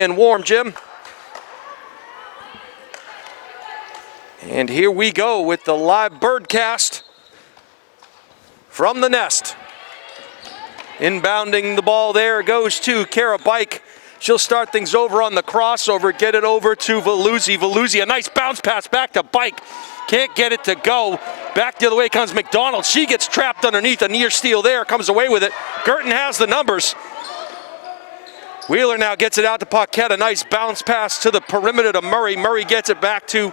And warm, Jim. And here we go with the live birdcast from the nest. Inbounding the ball there goes to Kara Bike. She'll start things over on the crossover, get it over to Veluzzi. Veluzzi, a nice bounce pass back to Bike. Can't get it to go. Back the other way comes McDonald. She gets trapped underneath, a near steal there, comes away with it. Guertin has the numbers. Wheeler now gets it out to Paquette. A nice bounce pass to the perimeter to Murray. Murray gets it back to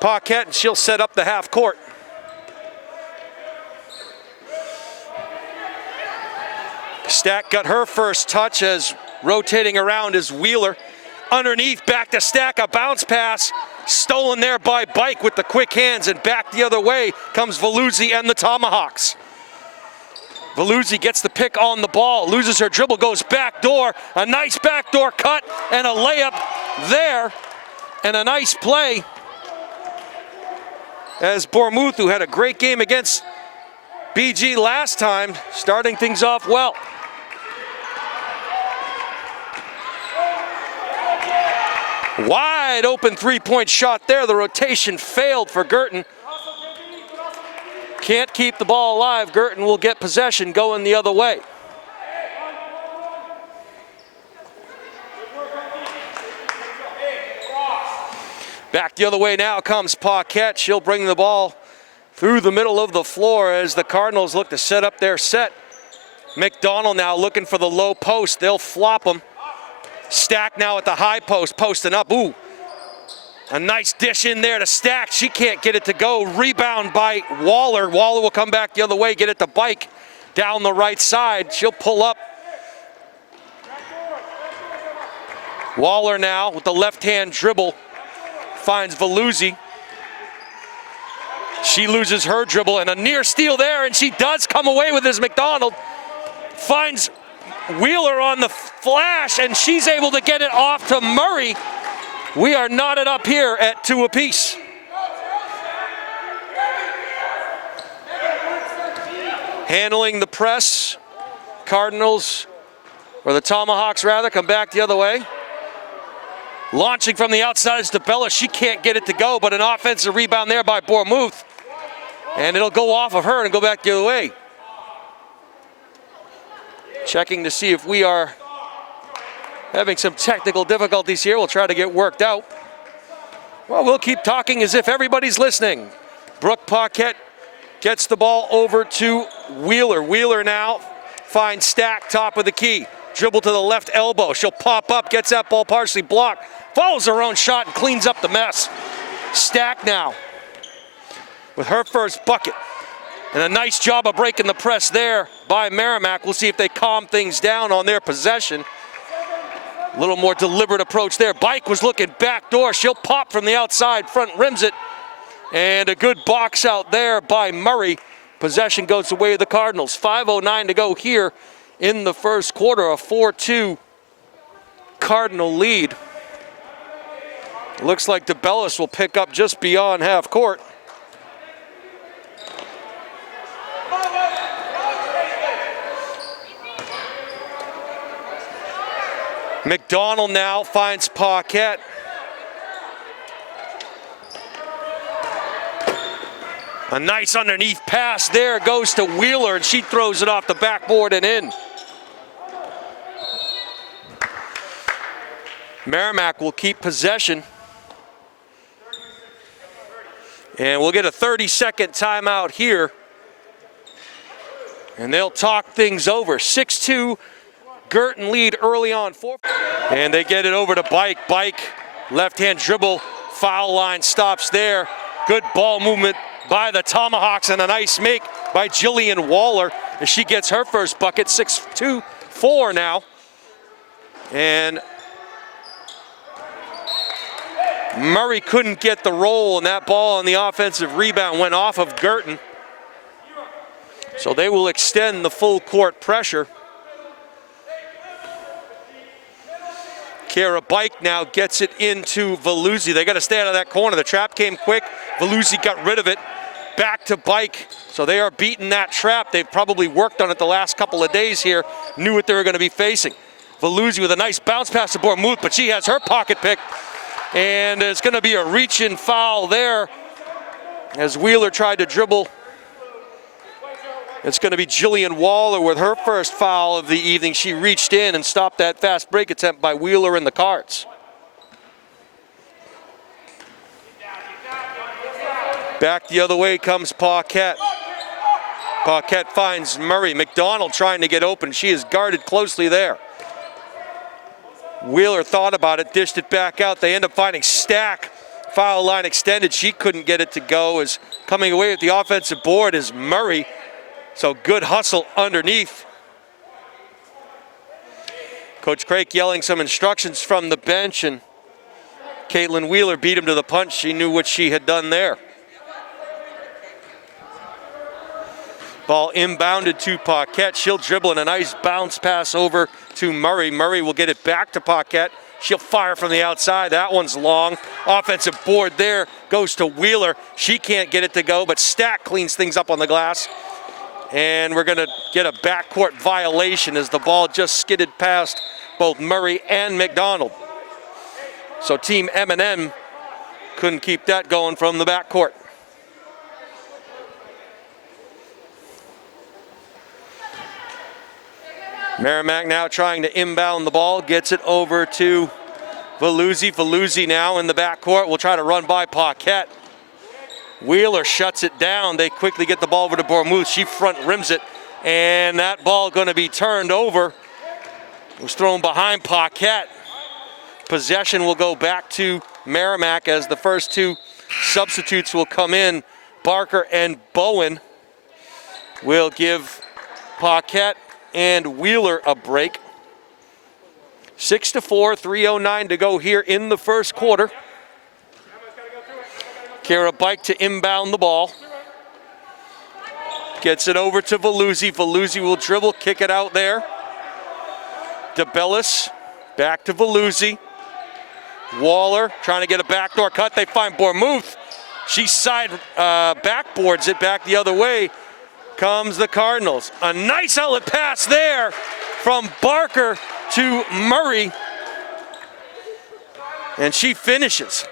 Paquette, and she'll set up the half court. Stack got her first touch as rotating around is Wheeler. Underneath, back to Stack, a bounce pass. Stolen there by Bike with the quick hands, and back the other way comes Veluzzi and the Tomahawks. Veluzzi gets the pick on the ball, loses her dribble, goes back door. A nice backdoor cut and a layup there, and a nice play as Bournemouth, who had a great game against BG last time, starting things off well. Wide open three-point shot there. The rotation failed for Guertin. Can't keep the ball alive. Guertin will get possession going the other way. Back the other way now comes Paquette. She'll bring the ball through the middle of the floor as the Cardinals look to set up their set. McDonald now looking for the low post. They'll flop them. Stack now at the high post, posting up. Ooh, a nice dish in there to Stack. She can't get it to go. Rebound by Waller. Waller will come back the other way, get it to Bike down the right side. She'll pull up. Waller now with the left-hand dribble finds Veluzzi. She loses her dribble, and a near steal there, and she does come away with this. McDonald finds Wheeler on the flash, and she's able to get it off to Murray. We are knotted up here at 2 apiece. Handling the press, Cardinals, or the Tomahawks rather, come back the other way. Launching from the outside is DeBella. She can't get it to go, but an offensive rebound there by Bournemouth. And it'll go off of her and go back the other way. Checking to see if we are having some technical difficulties here. We'll try to get worked out. Well, we'll keep talking as if everybody's listening. Brooke Paquette gets the ball over to Wheeler. Wheeler now finds Stack, top of the key. Dribble to the left elbow. She'll pop up, gets that ball partially blocked. Follows her own shot and cleans up the mess. Stack now with her first bucket. And a nice job of breaking the press there by Merrimack. We'll see if they calm things down on their possession. A little more deliberate approach there. Bike was looking back door. She'll pop from the outside, front rims it. And a good box out there by Murray. Possession goes the way of the Cardinals. 5:09 to go here in the first quarter. A 4-2 Cardinal lead. Looks like DeBellis will pick up just beyond half court. McDonald now finds Paquette. A nice underneath pass there goes to Wheeler, and she throws it off the backboard and in. Merrimack will keep possession. And we'll get a 30-second timeout here. And they'll talk things over. 6-2 Guertin lead early on. And they get it over to Bike. Bike, left-hand dribble, foul line stops there. Good ball movement by the Tomahawks, and a nice make by Jillian Waller as she gets her first bucket. 6-2-4 now. And Murray couldn't get the roll, and that ball on the offensive rebound went off of Guertin. So they will extend the full court pressure. Kara Bike now gets it into Veluzzi. They got to stay out of that corner. The trap came quick. Veluzzi got rid of it. Back to Bike. So they are beating that trap. They've probably worked on it the last couple of days here. Knew what they were going to be facing. Veluzzi with a nice bounce pass to Bournemouth, but she has her pocket pick. And it's going to be a reach-in foul there as Wheeler tried to dribble. It's going to be Jillian Waller with her first foul of the evening. She reached in and stopped that fast break attempt by Wheeler in the Cards. Back the other way comes Paquette. Paquette finds Murray. McDonald trying to get open. She is guarded closely there. Wheeler thought about it, dished it back out. They end up finding Stack. Foul line extended. She couldn't get it to go. As coming away with the offensive board is Murray. So good hustle underneath. Coach Craik yelling some instructions from the bench, and Caitlin Wheeler beat him to the punch. She knew what she had done there. Ball inbounded to Paquette. She'll dribble and a nice bounce pass over to Murray. Murray will get it back to Paquette. She'll fire from the outside. That one's long. Offensive board there goes to Wheeler. She can't get it to go, but Stack cleans things up on the glass. And we're going to get a backcourt violation as the ball just skidded past both Murray and McDonald. So Team M&M couldn't keep that going from the backcourt. Merrimack now trying to inbound the ball, gets it over to Veluzzi. Veluzzi now in the backcourt will try to run by Paquette. Wheeler shuts it down. They quickly get the ball over to Bournemouth. She front rims it, and that ball going to be turned over. It was thrown behind Paquette. Possession will go back to Merrimack as the first two substitutes will come in. Barker and Bowen will give Paquette and Wheeler a break. 6-4, 3:09 to go here in the first quarter. Kara Bike to inbound the ball. Gets it over to Veluzzi. Veluzzi will dribble, kick it out there. DeBellis back to Veluzzi. Waller trying to get a backdoor cut. They find Bournemouth. She side backboards it back the other way. Comes the Cardinals. A nice outlet pass there from Barker to Murray. And she finishes.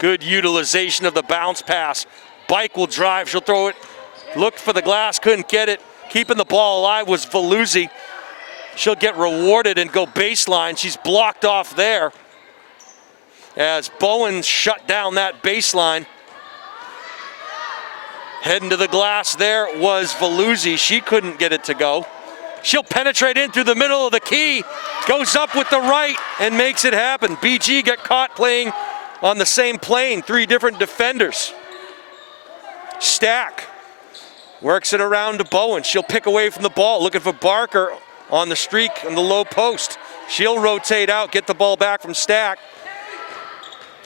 Good utilization of the bounce pass. Bike will drive, she'll throw it. Looked for the glass, couldn't get it. Keeping the ball alive was Veluzzi. She'll get rewarded and go baseline. She's blocked off there as Bowen shut down that baseline. Heading to the glass there was Veluzzi. She couldn't get it to go. She'll penetrate in through the middle of the key. Goes up with the right and makes it happen. BG got caught playing on the same plane. Three different defenders. Stack works it around to Bowen. She'll pick away from the ball. Looking for Barker on the streak in the low post. She'll rotate out, get the ball back from Stack.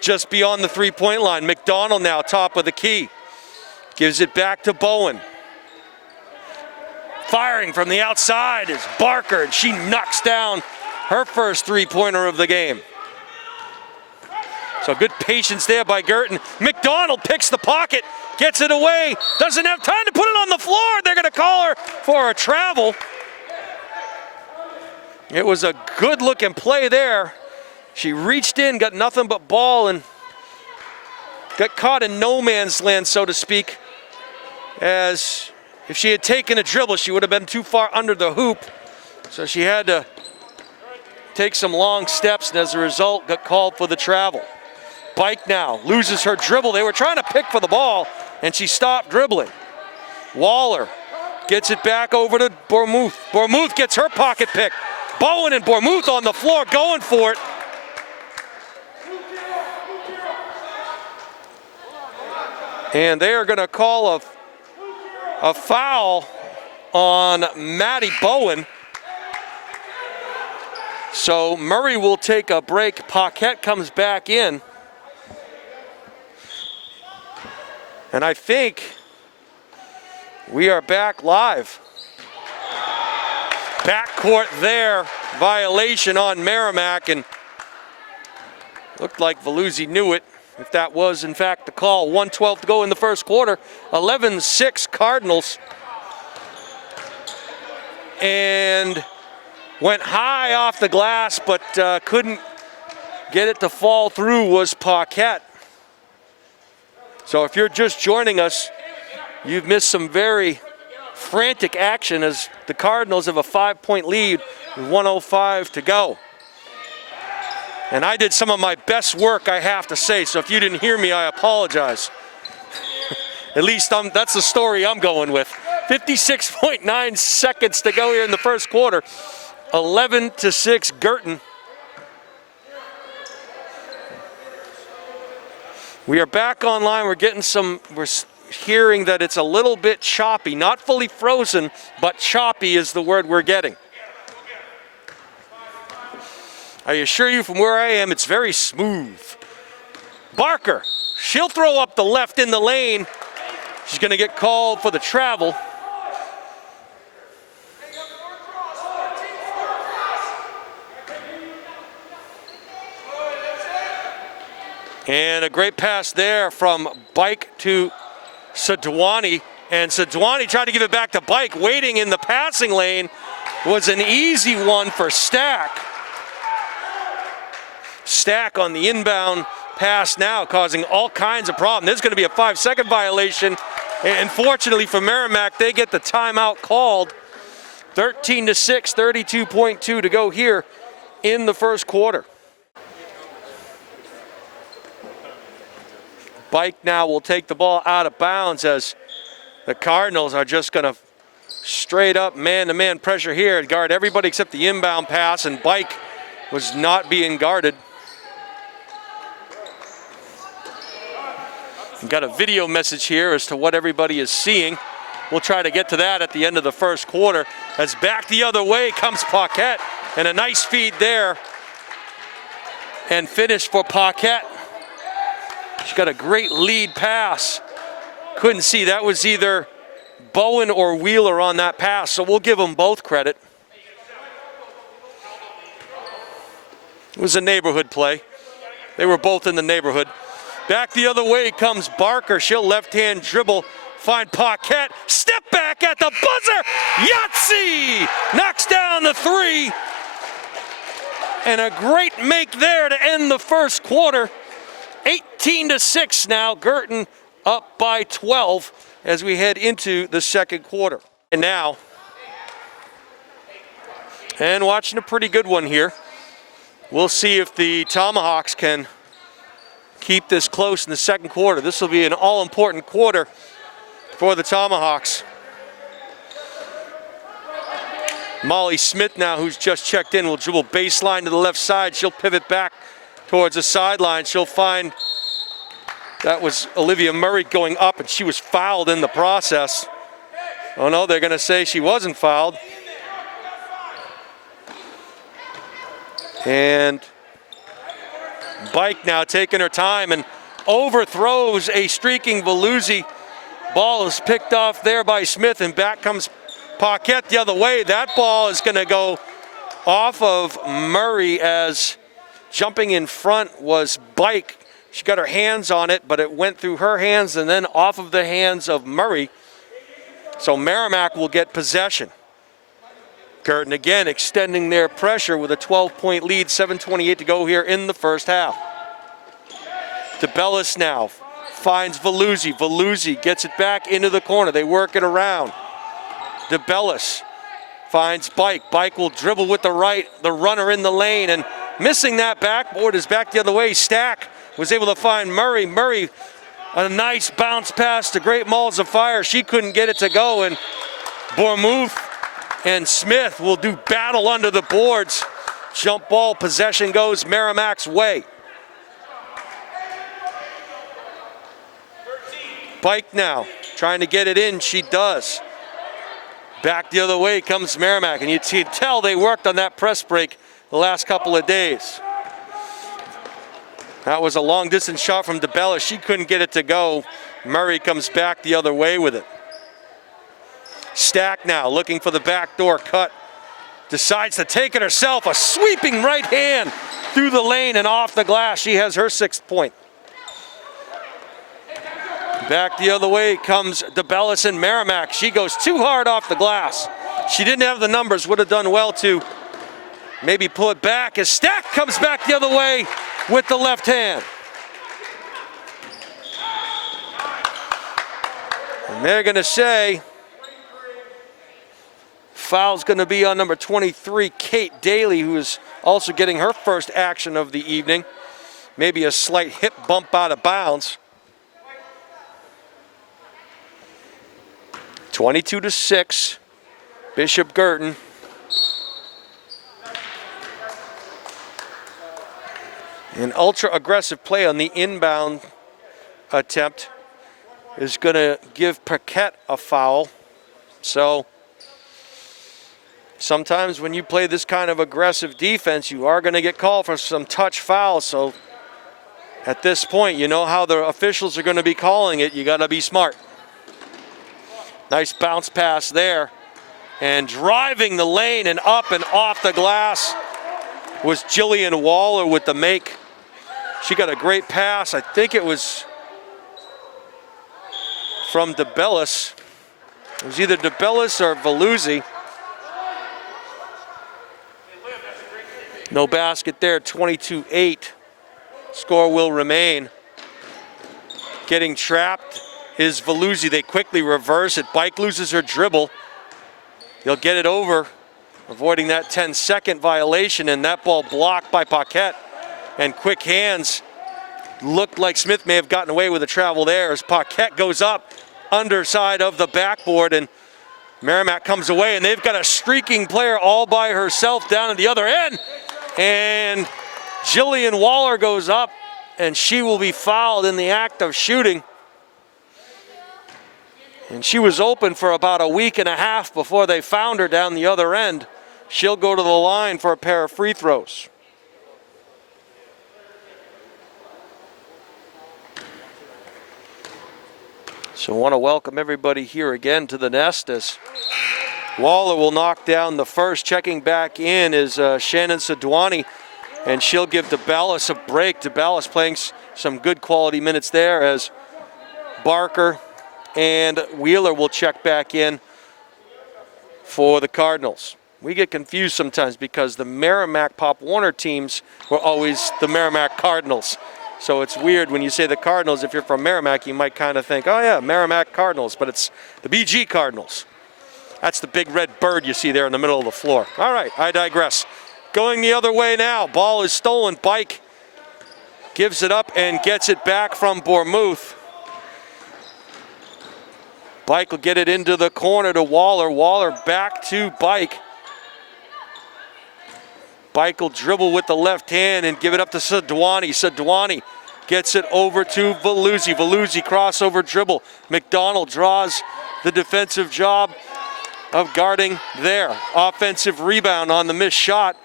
Just beyond the three-point line. McDonald now top of the key. Gives it back to Bowen. Firing from the outside is Barker, and she knocks down her first three-pointer of the game. So good patience there by Guertin. McDonald picks the pocket, gets it away, doesn't have time to put it on the floor. They're going to call her for a travel. It was a good-looking play there. She reached in, got nothing but ball, and got caught in no man's land, so to speak, as if she had taken a dribble, she would have been too far under the hoop. So she had to take some long steps, and as a result, got called for the travel. Bike now loses her dribble. They were trying to pick for the ball, and she stopped dribbling. Waller gets it back over to Bournemouth. Bournemouth gets her pocket pick. Bowen and Bournemouth on the floor going for it. And they are going to call a foul on Maddie Bowen. So Murray will take a break. Paquette comes back in. And I think we are back live. Backcourt there, violation on Merrimack, and looked like Veluzzi knew it, if that was in fact the call. 1:12 to go in the first quarter. 11-6 Cardinals. and went high off the glass, but couldn't get it to fall through was Paquette. So if you're just joining us, you've missed some very frantic action as the Cardinals have a 5-point lead with 1:05 to go. And I did some of my best work, I have to say, so if you didn't hear me, I apologize. At least that's the story I'm going with. 56.9 seconds to go here in the first quarter. 11-6 Guertin. We are back online. We're hearing that it's a little bit choppy. Not fully frozen, but choppy is the word we're getting. I assure you from where I am, it's very smooth. Barker, she'll throw up the left in the lane. She's going to get called for the travel. And a great pass there from Bike to Sadwani. And Sadwani tried to give it back to Bike. Waiting in the passing lane was an easy one for Stack. Stack on the inbound pass now, causing all kinds of problems. There's going to be a 5-second violation. And fortunately for Merrimack, they get the timeout called. 13-6, 32.2 to go here in the first quarter. Bike now will take the ball out of bounds as the Cardinals are just going to straight up man-to-man pressure here and guard everybody except the inbound pass, and Bike was not being guarded. We've got a video message here as to what everybody is seeing. We'll try to get to that at the end of the first quarter. As back the other way comes Paquette, and a nice feed there. And finish for Paquette. She's got a great lead pass. Couldn't see, that was either Bowen or Wheeler on that pass, so we'll give them both credit. It was a neighborhood play. They were both in the neighborhood. Back the other way comes Barker. She'll left-hand dribble, find Paquette. Step back at the buzzer. Yahtzee knocks down the three. And a great make there to end the first quarter. 18-6 now. Guertin up by 12 as we head into the second quarter. And now, and watching a pretty good one here. We'll see if the Tomahawks can keep this close in the second quarter. This will be an all-important quarter for the Tomahawks. Molly Smith now, who's just checked in, will dribble baseline to the left side. She'll pivot back towards the sideline. She'll find, that was Olivia Murray going up, and she was fouled in the process. Oh no, they're going to say she wasn't fouled. And Bike now taking her time and overthrows a streaking Veluzzi. Ball is picked off there by Smith, and back comes Paquette the other way. That ball is going to go off of Murray, as jumping in front was Bike. She got her hands on it, but it went through her hands and then off of the hands of Murray. So Merrimack will get possession. Guertin again extending their pressure with a 12-point lead, 7:28 to go here in the first half. DeBellis now finds Veluzzi. Veluzzi gets it back into the corner. They work it around. DeBellis finds Bike. Bike will dribble with the right, the runner in the lane, and missing that backboard is back the other way. Stack was able to find Murray. Murray, a nice bounce pass to Great Malls of Fire. She couldn't get it to go, and Bourmouth and Smith will do battle under the boards. Jump ball, possession goes Merrimack's way. Bike now, trying to get it in, she does. Back the other way comes Merrimack, and you can tell they worked on that press break the last couple of days. That was a long distance shot from DeBella. She couldn't get it to go. Murray comes back the other way with it. Stack now looking for the backdoor cut. Decides to take it herself. A sweeping right hand through the lane and off the glass. She has her 6th point. Back the other way comes DeBellis and Merrimack. She goes too hard off the glass. She didn't have the numbers, would have done well to maybe pull it back as Stack comes back the other way with the left hand. And they're going to say foul's going to be on number 23, Kate Daly, who is also getting her first action of the evening. Maybe a slight hip bump out of bounds. 22-6, Bishop Guertin. An ultra aggressive play on the inbound attempt is going to give Paquette a foul. So sometimes when you play this kind of aggressive defense, you are going to get called for some touch fouls. So at this point, you know how the officials are going to be calling it. You got to be smart. Nice bounce pass there. And driving the lane and up and off the glass was Jillian Waller with the make. She got a great pass. I think it was from DeBellis. It was either DeBellis or Veluzzi. No basket there, 22-8. Score will remain. Getting trapped is Veluzzi. They quickly reverse it. Bike loses her dribble. They'll get it over, avoiding that 10-second violation, and that ball blocked by Paquette. And quick hands. Looked like Smith may have gotten away with a travel there as Paquette goes up underside of the backboard, and Merrimack comes away, and they've got a streaking player all by herself down at the other end. And Jillian Waller goes up, and she will be fouled in the act of shooting. And she was open for about a week and a half before they found her down the other end. She'll go to the line for a pair of free throws. So I want to welcome everybody here again to the nest as Waller will knock down the first. Checking back in is Shannon Sadwani, and she'll give DeBellis a break. DeBellis playing some good quality minutes there as Barker and Wheeler will check back in for the Cardinals. We get confused sometimes because the Merrimack Pop Warner teams were always the Merrimack Cardinals. So it's weird when you say the Cardinals. If you're from Merrimack, you might kind of think, oh yeah, Merrimack Cardinals, but it's the BG Cardinals. That's the big red bird you see there in the middle of the floor. All right, I digress. Going the other way now. Ball is stolen. Bike gives it up and gets it back from Bournemouth. Bike will get it into the corner to Waller. Waller back to Bike. Bike will dribble with the left hand and give it up to Sadwani. Sadwani gets it over to Veluzzi. Veluzzi crossover dribble. McDonald draws the defensive job of guarding there. Offensive rebound on the missed shot.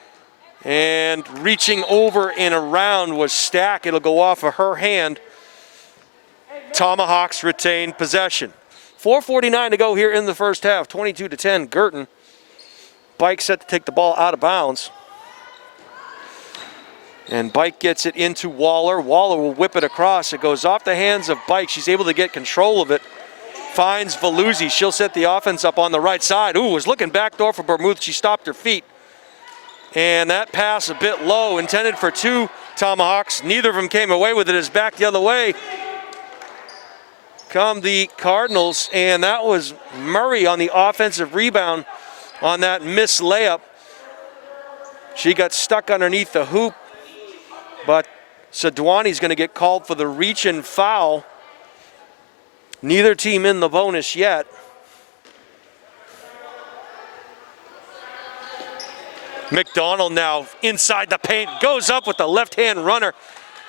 And reaching over and around was Stack. It'll go off of her hand. Tomahawks retain possession. 4:49 to go here in the first half. 22-10, Guertin. Bike set to take the ball out of bounds. And Bike gets it into Waller. Waller will whip it across. It goes off the hands of Bike. She's able to get control of it. Finds Veluzzi. She'll set the offense up on the right side. Ooh, was looking backdoor for Bournemouth. She stopped her feet. And that pass a bit low, intended for two Tomahawks. Neither of them came away with it. It's back the other way. Come the Cardinals, and that was Murray on the offensive rebound on that missed layup. She got stuck underneath the hoop, but Sadwani's going to get called for the reach-in foul. Neither team in the bonus yet. McDonald now inside the paint, goes up with the left-hand runner,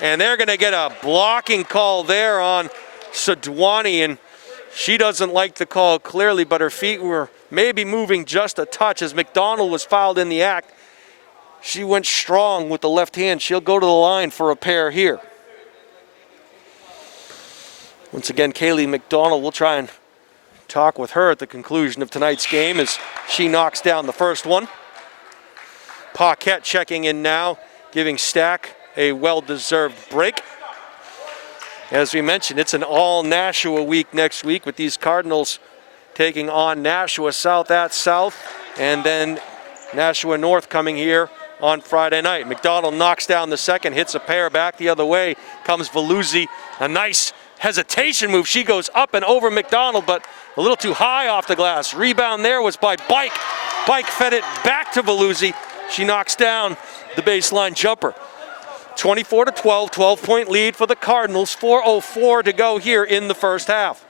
and they're going to get a blocking call there on Sadwani, and she doesn't like the call clearly, but her feet were maybe moving just a touch as McDonald was fouled in the act. She went strong with the left hand. She'll go to the line for a pair here. Once again, Kaylee McDonald, we'll try and talk with her at the conclusion of tonight's game as she knocks down the first one. Paquette checking in now, giving Stack a well-deserved break. As we mentioned, it's an all-Nashua week next week with these Cardinals taking on Nashua South at South. and then Nashua North coming here on Friday night. McDonald knocks down the second, hits a pair back the other way. Comes Veluzzi, a nice hesitation move. She goes up and over McDonald, but a little too high off the glass. Rebound there was by Bike. Bike fed it back to Veluzzi. She knocks down the baseline jumper. 24-12, 12-point lead for the Cardinals. 4:04 to go here in the first half.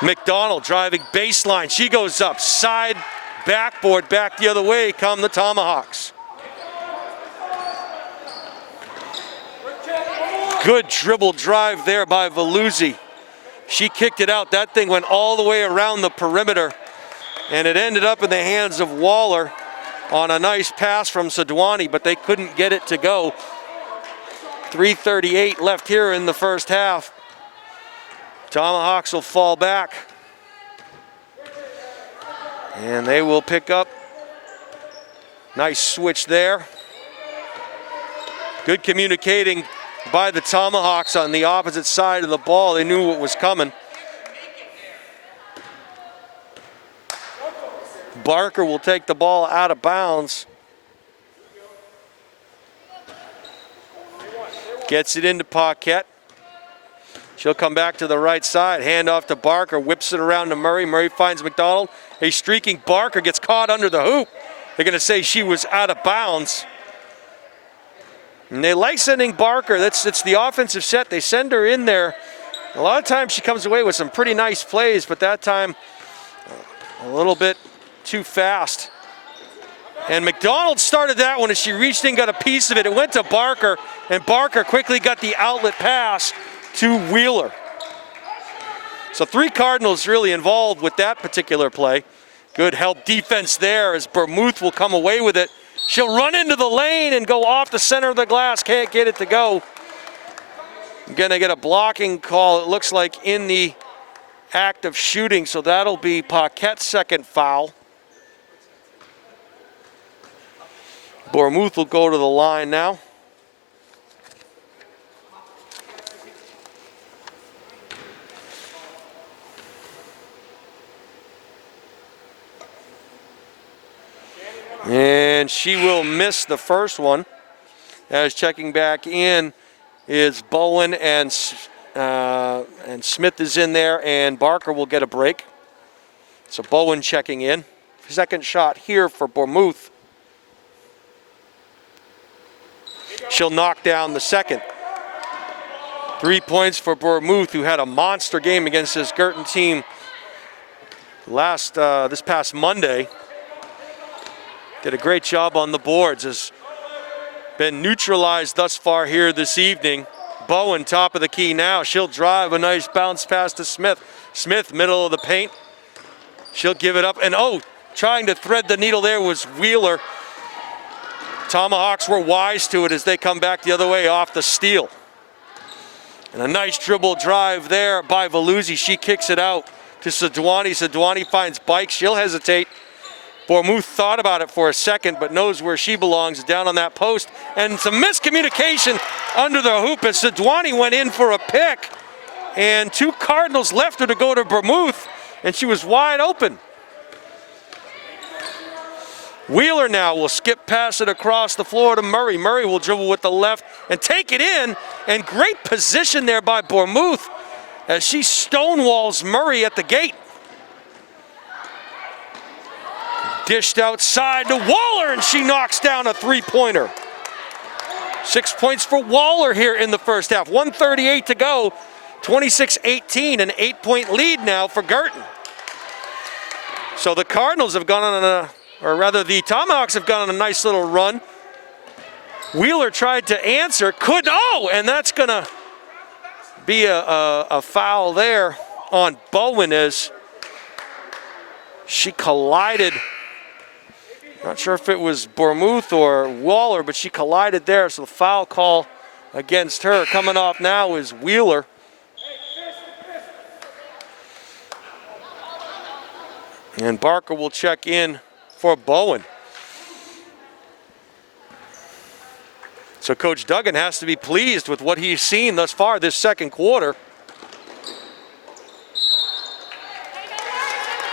McDonald driving baseline. She goes up, side backboard, back the other way come the Tomahawks. Good dribble drive there by Veluzzi. She kicked it out. That thing went all the way around the perimeter, and it ended up in the hands of Waller on a nice pass from Sadwani, but they couldn't get it to go. 3:38 left here in the first half. Tomahawks will fall back, and they will pick up. Nice switch there. Good communicating by the Tomahawks on the opposite side of the ball. They knew what was coming. Barker will take the ball out of bounds. Gets it into Paquette. She'll come back to the right side. Hand off to Barker. Whips it around to Murray. Murray finds McDonald. A streaking Barker gets caught under the hoop. They're going to say she was out of bounds. And they like sending Barker. It's the offensive set. They send her in there. A lot of times she comes away with some pretty nice plays, but that time a little bit too fast. And McDonald started that one as she reached in, got a piece of it. It went to Barker, and Barker quickly got the outlet pass to Wheeler. So 3 Cardinals really involved with that particular play. Good help defense there as Bermuth will come away with it. She'll run into the lane and go off the center of the glass. Can't get it to go. Gonna get a blocking call, it looks like, in the act of shooting. So that'll be Paquette's second foul. Bournemouth will go to the line now. And she will miss the first one. As checking back in is Bowen, and Smith is in there, and Barker will get a break. So Bowen checking in. Second shot here for Bournemouth. She'll knock down the second. 3 points for Bournemouth, who had a monster game against this Guertin team this past Monday. Did a great job on the boards. Has been neutralized thus far here this evening. Bowen, top of the key now. She'll drive, a nice bounce pass to Smith. Smith, middle of the paint. She'll give it up, and trying to thread the needle there was Wheeler. Tomahawks were wise to it as they come back the other way off the steal. And a nice dribble drive there by Veluzzi. She kicks it out to Sadwani. Sadwani finds Bike. She'll hesitate. Bournemouth thought about it for a second, but knows where she belongs, down on that post. And some miscommunication under the hoop as Sadwani went in for a pick. And 2 Cardinals left her to go to Bournemouth, and she was wide open. Wheeler now will skip past it across the floor to Murray. Murray will dribble with the left and take it in. And great position there by Bournemouth as she stonewalls Murray at the gate. Dished outside to Waller, and she knocks down a 3-pointer. 6 points for Waller here in the first half. 1:38 to go. 26-18, an 8-point lead now for Guertin. So the Cardinals have gone on the Tomahawks have gone on a nice little run. Wheeler tried to answer, and that's gonna be a foul there on Bowen as she collided. Not sure if it was Bournemouth or Waller, but she collided there, so the foul call against her. Coming off now is Wheeler. And Barker will check in for Bowen. So Coach Duggan has to be pleased with what he's seen thus far this second quarter.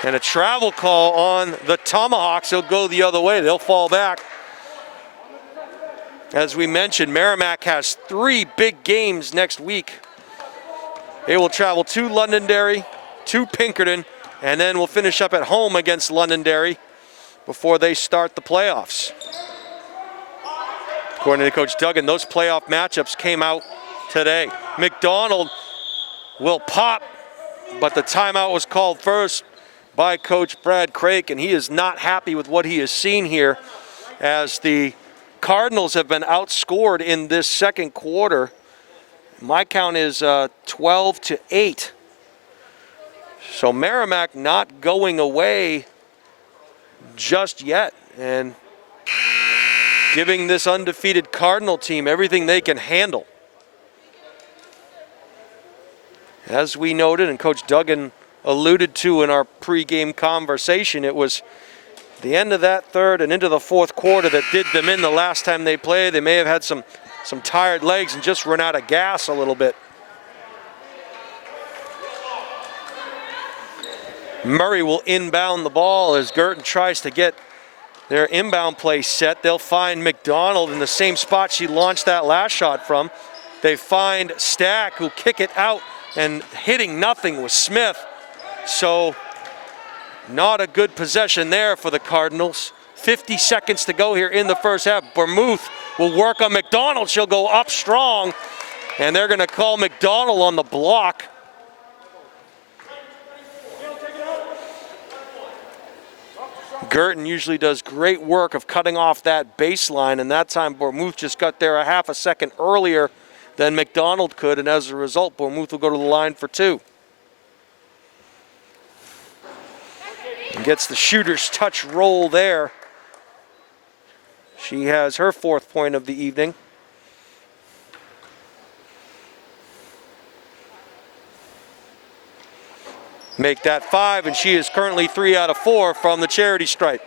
And a travel call on the Tomahawks. They'll go the other way. They'll fall back. As we mentioned, Merrimack has 3 big games next week. They will travel to Londonderry, to Pinkerton, and then we'll finish up at home against Londonderry before they start the playoffs. According to Coach Duggan, those playoff matchups came out today. McDonald will pop, but the timeout was called first by Coach Brad Craik, and he is not happy with what he has seen here as the Cardinals have been outscored in this second quarter. My count is 12-8. So Merrimack not going away just yet, and giving this undefeated Cardinal team everything they can handle. As we noted, and Coach Duggan alluded to in our pregame conversation, it was the end of that third and into the fourth quarter that did them in the last time they played. They may have had some tired legs and just run out of gas a little bit. Murray will inbound the ball as Guertin tries to get their inbound play set. They'll find McDonald in the same spot she launched that last shot from. They find Stack, who'll kick it out, and hitting nothing was Smith. So not a good possession there for the Cardinals. 50 seconds to go here in the first half. Vermouth will work on McDonald. She'll go up strong, and they're going to call McDonald on the block. Guertin usually does great work of cutting off that baseline, and that time Vermouth just got there a half a second earlier than McDonald could, and as a result, Vermouth will go to the line for 2. And gets the shooter's touch roll there. She has her 4th point of the evening. Make that 5, and she is currently 3 out of 4 from the charity stripe.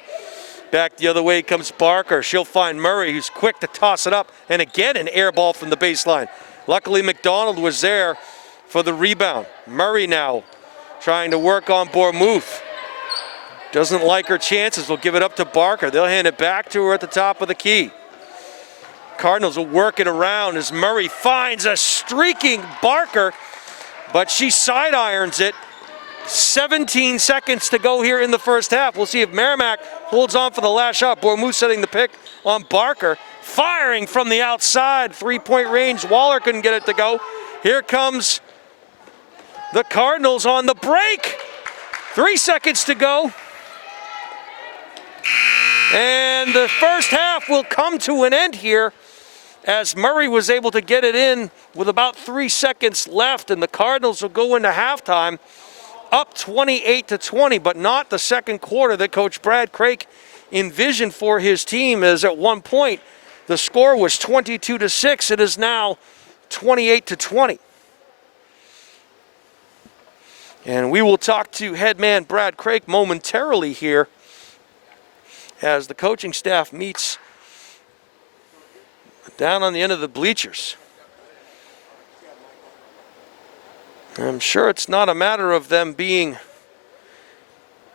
Back the other way comes Barker. She'll find Murray, who's quick to toss it up, and again an air ball from the baseline. Luckily, McDonald was there for the rebound. Murray now trying to work on Bournemouth. Doesn't like her chances. Will give it up to Barker. They'll hand it back to her at the top of the key. Cardinals will work it around as Murray finds a streaking Barker, but she side irons it. 17 seconds to go here in the first half. We'll see if Merrimack holds on for the last shot. Bournemouth setting the pick on Barker. Firing from the outside. 3-point range. Waller couldn't get it to go. Here comes the Cardinals on the break. 3 seconds to go. And the first half will come to an end here as Murray was able to get it in with about 3 seconds left, and the Cardinals will go into halftime up 28-20, but not the second quarter that Coach Brad Craik envisioned for his team, as at one point the score was 22-6. It is now 28-20. And we will talk to head man Brad Craik momentarily here as the coaching staff meets down on the end of the bleachers. I'm sure it's not a matter of them being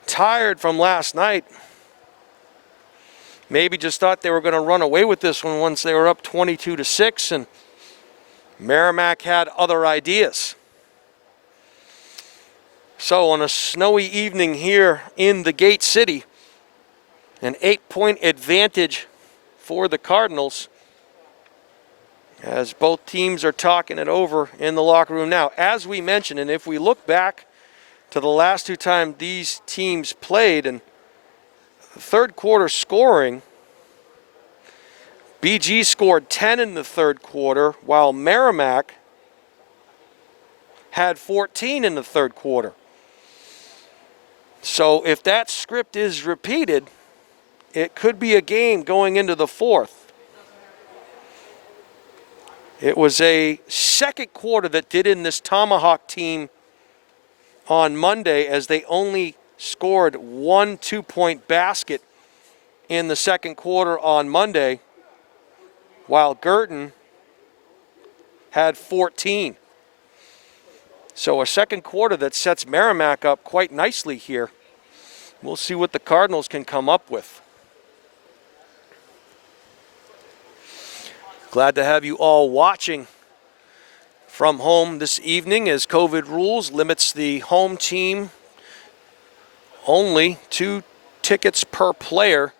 tired from last night. Maybe just thought they were going to run away with this one once they were up 22-6, and Merrimack had other ideas. So on a snowy evening here in the Gate City, an 8-point advantage for the Cardinals, as both teams are talking it over in the locker room now. As we mentioned, and if we look back to the last 2 times these teams played and third quarter scoring, BG scored 10 in the third quarter, while Merrimack had 14 in the third quarter. So if that script is repeated, it could be a game going into the fourth. It was a second quarter that did in this Tomahawk team on Monday, as they only scored 1 2-point basket in the second quarter on Monday, while Guertin had 14. So a second quarter that sets Merrimack up quite nicely here We'll see what the Cardinals can come up with. Glad to have you all watching from home this evening as COVID rules limits the home team only 2 tickets per player.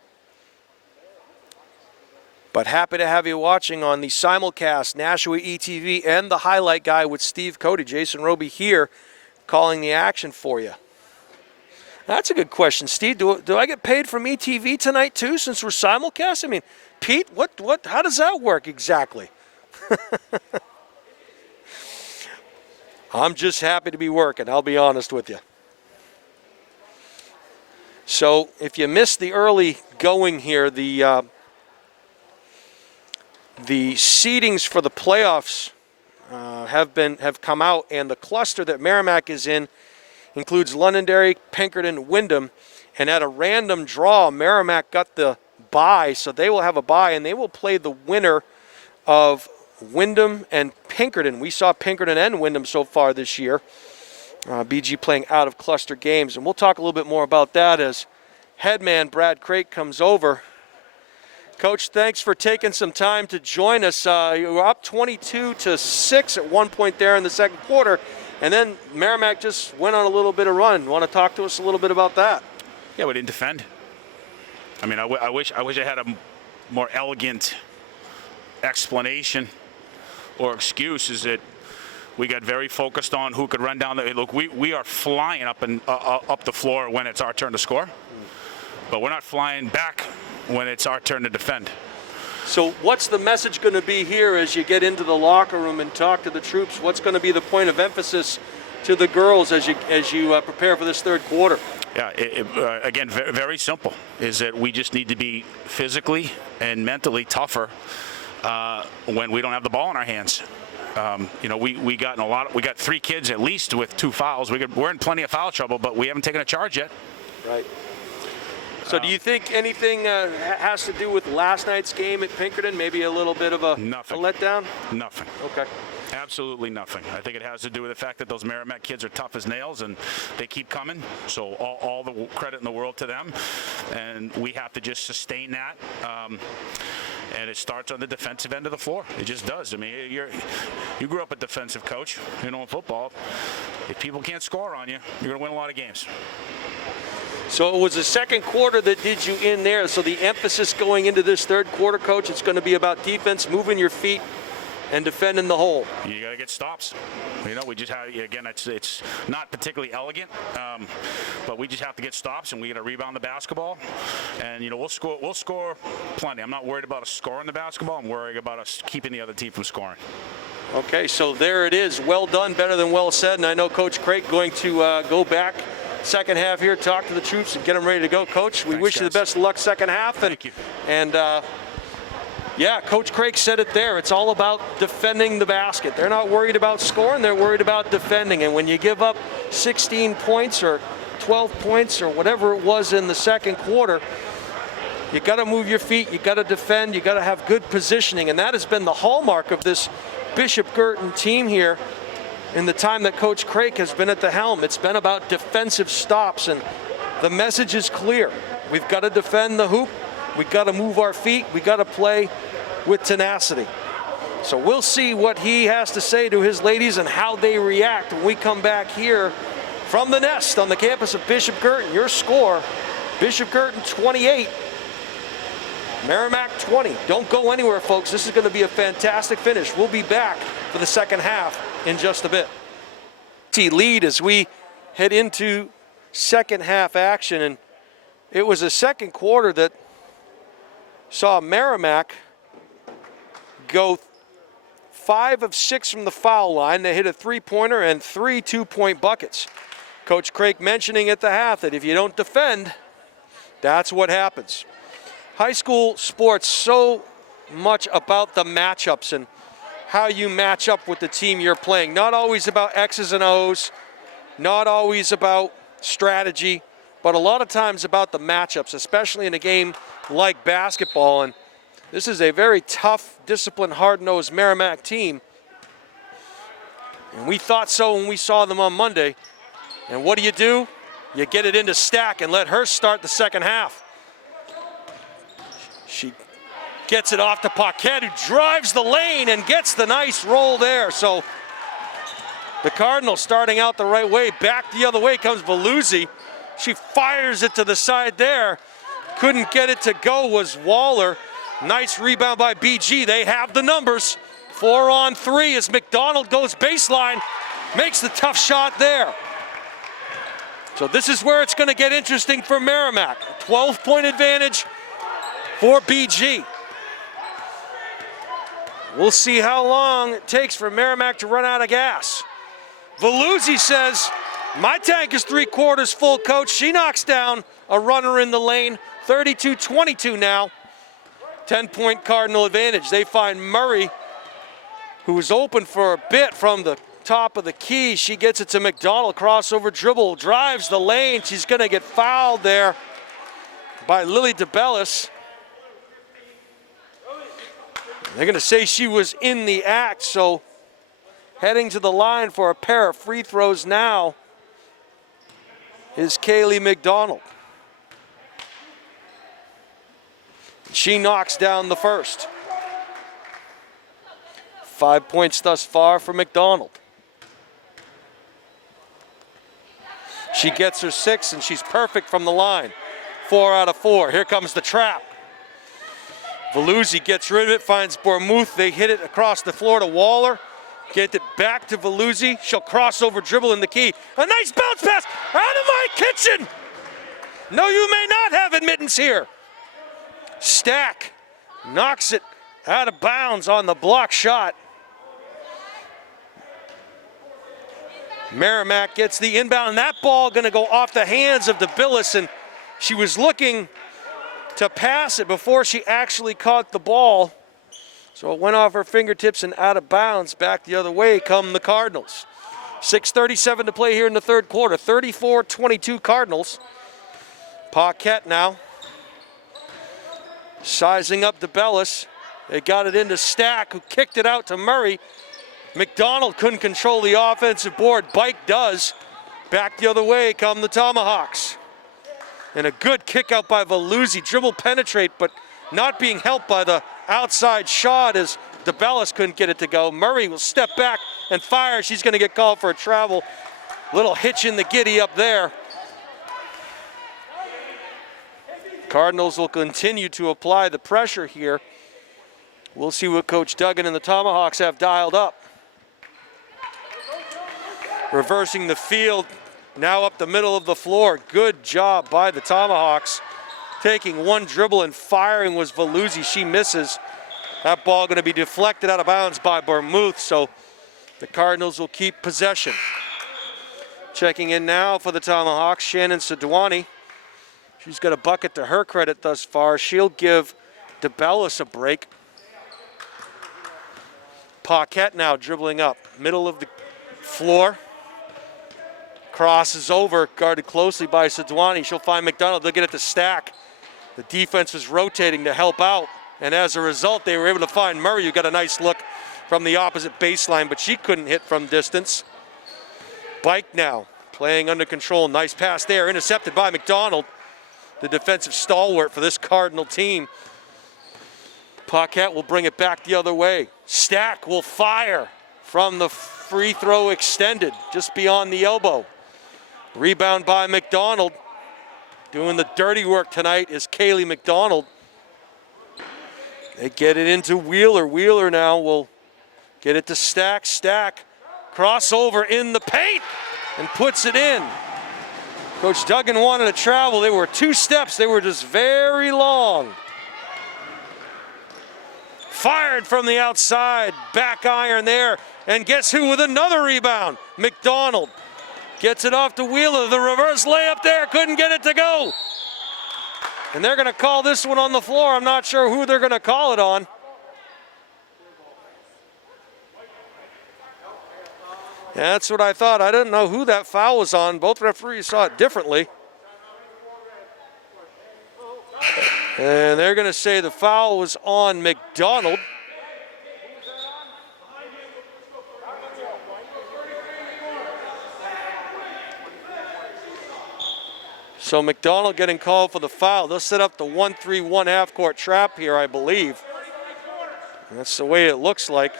But happy to have you watching on the simulcast, Nashua ETV, and the highlight guy with Steve Cody. Jason Roby here calling the action for you. That's a good question, Steve. Do I get paid from ETV tonight too, since we're simulcast? I mean, Pete, how does that work exactly? I'm just happy to be working, I'll be honest with you. So if you missed the early going here, the seedings for the playoffs have come out, and the cluster that Merrimack is in includes Londonderry, Pinkerton, Wyndham, and at a random draw, Merrimack got the bye, so they will have a bye, and they will play the winner of Wyndham and Pinkerton. We saw Pinkerton and Wyndham so far this year. BG playing out of cluster games, and we'll talk a little bit more about that as headman Brad Craik comes over. Coach, thanks for taking some time to join us. You were up 22-6 at one point there in the second quarter, and then Merrimack just went on a little bit of run. Want to talk to us a little bit about that? Yeah, we didn't defend. I mean, I wish I had a more elegant explanation or excuse. Is that we got very focused on who could run down the look. We are flying up and up the floor when it's our turn to score, but we're not flying back when it's our turn to defend. So what's the message going to be here as you get into the locker room and talk to the troops? What's going to be the point of emphasis to the girls as you prepare for this third quarter? Yeah, again, very simple, is that we just need to be physically and mentally tougher when we don't have the ball in our hands. We got 3 kids at least with 2 fouls. We're in plenty of foul trouble, but we haven't taken a charge yet. Right. So do you think anything has to do with last night's game at Pinkerton? Maybe a little bit of a letdown? Nothing. Okay. Absolutely nothing. I think it has to do with the fact that those Merrimack kids are tough as nails and they keep coming. So all the credit in the world to them. And we have to just sustain that. And it starts on the defensive end of the floor. It just does. I mean, you grew up a defensive coach, in football. If people can't score on you, you're going to win a lot of games. So it was the second quarter that did you in there. So the emphasis going into this third quarter, Coach, it's going to be about defense, moving your feet, and defending the hole. You got to get stops. We just have, again, it's not particularly elegant, but we just have to get stops, and we got to rebound the basketball, and we'll score plenty. I'm not worried about us scoring the basketball. I'm worried about us keeping the other team from scoring. Okay, so there it is. Well done, better than well said, and I know Coach Craik going to go back second half here, talk to the troops, and get them ready to go. Coach, we wish you the best of luck second half. Thank you. And yeah, Coach Craik said it there. It's all about defending the basket. They're not worried about scoring. They're worried about defending. And when you give up 16 points or 12 points or whatever it was in the second quarter, you got to move your feet. You got to defend. You got to have good positioning. And that has been the hallmark of this Bishop Guertin team here in the time that Coach Craik has been at the helm. It's been about defensive stops, and the message is clear. We've got to defend the hoop. We've got to move our feet. We've got to play with tenacity. So we'll see what he has to say to his ladies and how they react when we come back here from the nest on the campus of Bishop Guertin. Your score, Bishop Guertin 28, Merrimack 20. Don't go anywhere, folks. This is going to be a fantastic finish. We'll be back for the second half in just a bit. Lead as we head into second half action, and it was a second quarter that saw Merrimack go 5 of 6 from the foul line. They hit a 3-pointer and 3 2-point buckets. Coach Craik mentioning at the half that if you don't defend, that's what happens. High school sports so much about the matchups and how you match up with the team you're playing. Not always about X's and O's, not always about strategy, but a lot of times about the matchups, especially in a game like basketball. And this is a very tough, disciplined, hard-nosed Merrimack team. And we thought so when we saw them on Monday. And what do? You get it into Stack and let her start the second half. She gets it off to Paquette, who drives the lane and gets the nice roll there. So the Cardinals starting out the right way. Back the other way comes Veluzzi. She fires it to the side there. Couldn't get it to go was Waller. Nice rebound by BG. They have the numbers. 4-on-3 as McDonald goes baseline. Makes the tough shot there. So this is where it's going to get interesting for Merrimack. 12-point advantage for BG. We'll see how long it takes for Merrimack to run out of gas. Veluzzi says, my tank is 3/4 full, coach. She knocks down a runner in the lane. 32-22 now. 10-point Cardinal advantage. They find Murray, who was open for a bit from the top of the key. She gets it to McDonald. Crossover dribble. Drives the lane. She's going to get fouled there by Lily DeBellis. They're going to say she was in the act, so heading to the line for a pair of free throws now is Kaylee McDonald. She knocks down the first. 5 points thus far for McDonald. She gets her 6, and she's perfect from the line. 4 out of 4. Here comes the trap. Veluzzi gets rid of it, finds Bourmouth. They hit it across the floor to Waller. Get it back to Veluzzi. She'll cross over, dribble in the key. A nice bounce pass out of my kitchen. No, you may not have admittance here. Stack knocks it out of bounds on the block shot. Merrimack gets the inbound, and that ball going to go off the hands of DeBellis, and she was looking to pass it before she actually caught the ball. So it went off her fingertips and out of bounds. Back the other way come the Cardinals. 6:37 to play here in the third quarter. 34-22 Cardinals. Paquette now sizing up DeBellis. They got it into Stack, who kicked it out to Murray. McDonald couldn't control the offensive board. Bike does. Back the other way come the Tomahawks. And a good kick out by Veluzzi. Dribble penetrate, but not being helped by the outside shot as DeBellis couldn't get it to go. Murray will step back and fire. She's going to get called for a travel. Little hitch in the giddy up there. Cardinals will continue to apply the pressure here. We'll see what Coach Duggan and the Tomahawks have dialed up. Reversing the field, now up the middle of the floor. Good job by the Tomahawks. Taking one dribble and firing was Veluzzi. She misses. That ball going to be deflected out of bounds by Bourmouth, so the Cardinals will keep possession. Checking in now for the Tomahawks, Shannon Sidwani. She's got a bucket to her credit thus far. She'll give DeBellis a break. Paquette now dribbling up, middle of the floor. Crosses over, guarded closely by Sidwani. She'll find McDonald. They'll get it to Stack. The defense was rotating to help out, and as a result, they were able to find Murray, who got a nice look from the opposite baseline, but she couldn't hit from distance. Bike now, playing under control. Nice pass there, intercepted by McDonald, the defensive stalwart for this Cardinal team. Paquette will bring it back the other way. Stack will fire from the free throw extended, just beyond the elbow. Rebound by McDonald. Doing the dirty work tonight is Kaylee McDonald. They get it into Wheeler. Wheeler now will get it to Stack. Stack crossover in the paint and puts it in. Coach Duggan wanted to travel. They were 2 steps. They were just very long. Fired from the outside. Back iron there. And guess who with another rebound? McDonald. Gets it off to Wheeler. The reverse layup there. Couldn't get it to go. And they're going to call this one on the floor. I'm not sure who they're going to call it on. Yeah, that's what I thought. I didn't know who that foul was on. Both referees saw it differently. And they're going to say the foul was on McDonald. So McDonald getting called for the foul. They'll set up the 1-3-1 half-court trap here, I believe. And that's the way it looks like.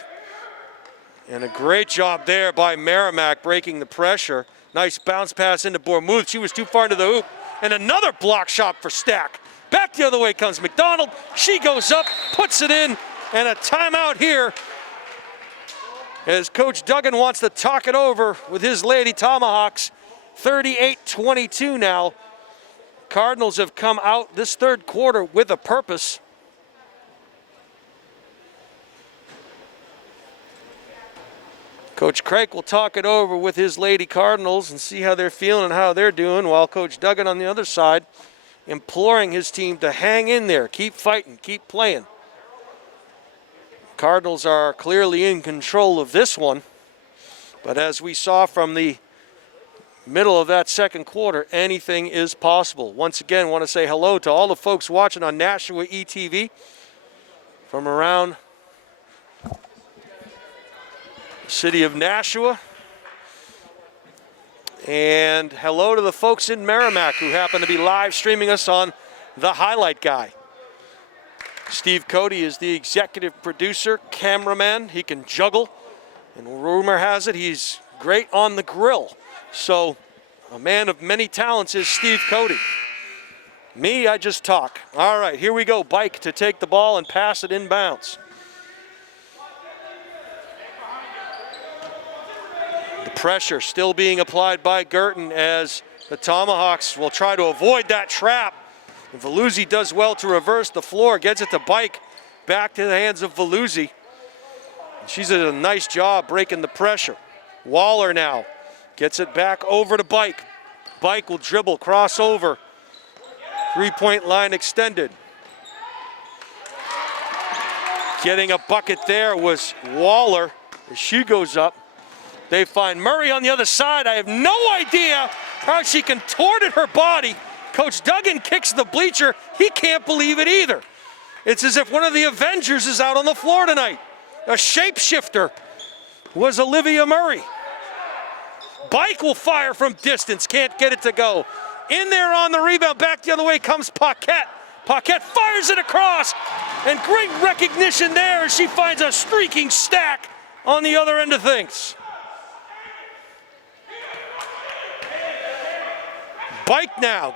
And a great job there by Merrimack breaking the pressure. Nice bounce pass into Bournemouth. She was too far into the hoop. And another block shot for Stack. Back the other way comes McDonald. She goes up, puts it in, and a timeout here as Coach Duggan wants to talk it over with his Lady Tomahawks. 38-22 now. Cardinals have come out this third quarter with a purpose. Coach Craik will talk it over with his Lady Cardinals and see how they're feeling and how they're doing, while Coach Duggan on the other side imploring his team to hang in there, keep fighting, keep playing. Cardinals are clearly in control of this one, but as we saw from the middle of that second quarter, anything is possible. Once again, want to say hello to all the folks watching on Nashua ETV from around the city of Nashua. And hello to the folks in Merrimack who happen to be live streaming us on The Highlight Guy. Steve Cody is the executive producer, cameraman. He can juggle, and rumor has it he's great on the grill. So a man of many talents is Steve Cody. Me, I just talk. All right, here we go. Bike to take the ball and pass it inbounds. The pressure still being applied by Guertin as the Tomahawks will try to avoid that trap. And Veluzzi does well to reverse the floor, gets it to Bike, back to the hands of Veluzzi. She's did a nice job breaking the pressure. Waller now gets it back over to Bike. Bike will dribble, cross over. Three-point line extended. Getting a bucket there was Waller as she goes up. They find Murray on the other side. I have no idea how she contorted her body. Coach Duggan kicks the bleacher. He can't believe it either. It's as if one of the Avengers is out on the floor tonight. A shapeshifter was Olivia Murray. Bike will fire from distance, can't get it to go. In there on the rebound, back the other way comes Paquette. Paquette fires it across, and great recognition there as she finds a streaking Stack on the other end of things. Bike now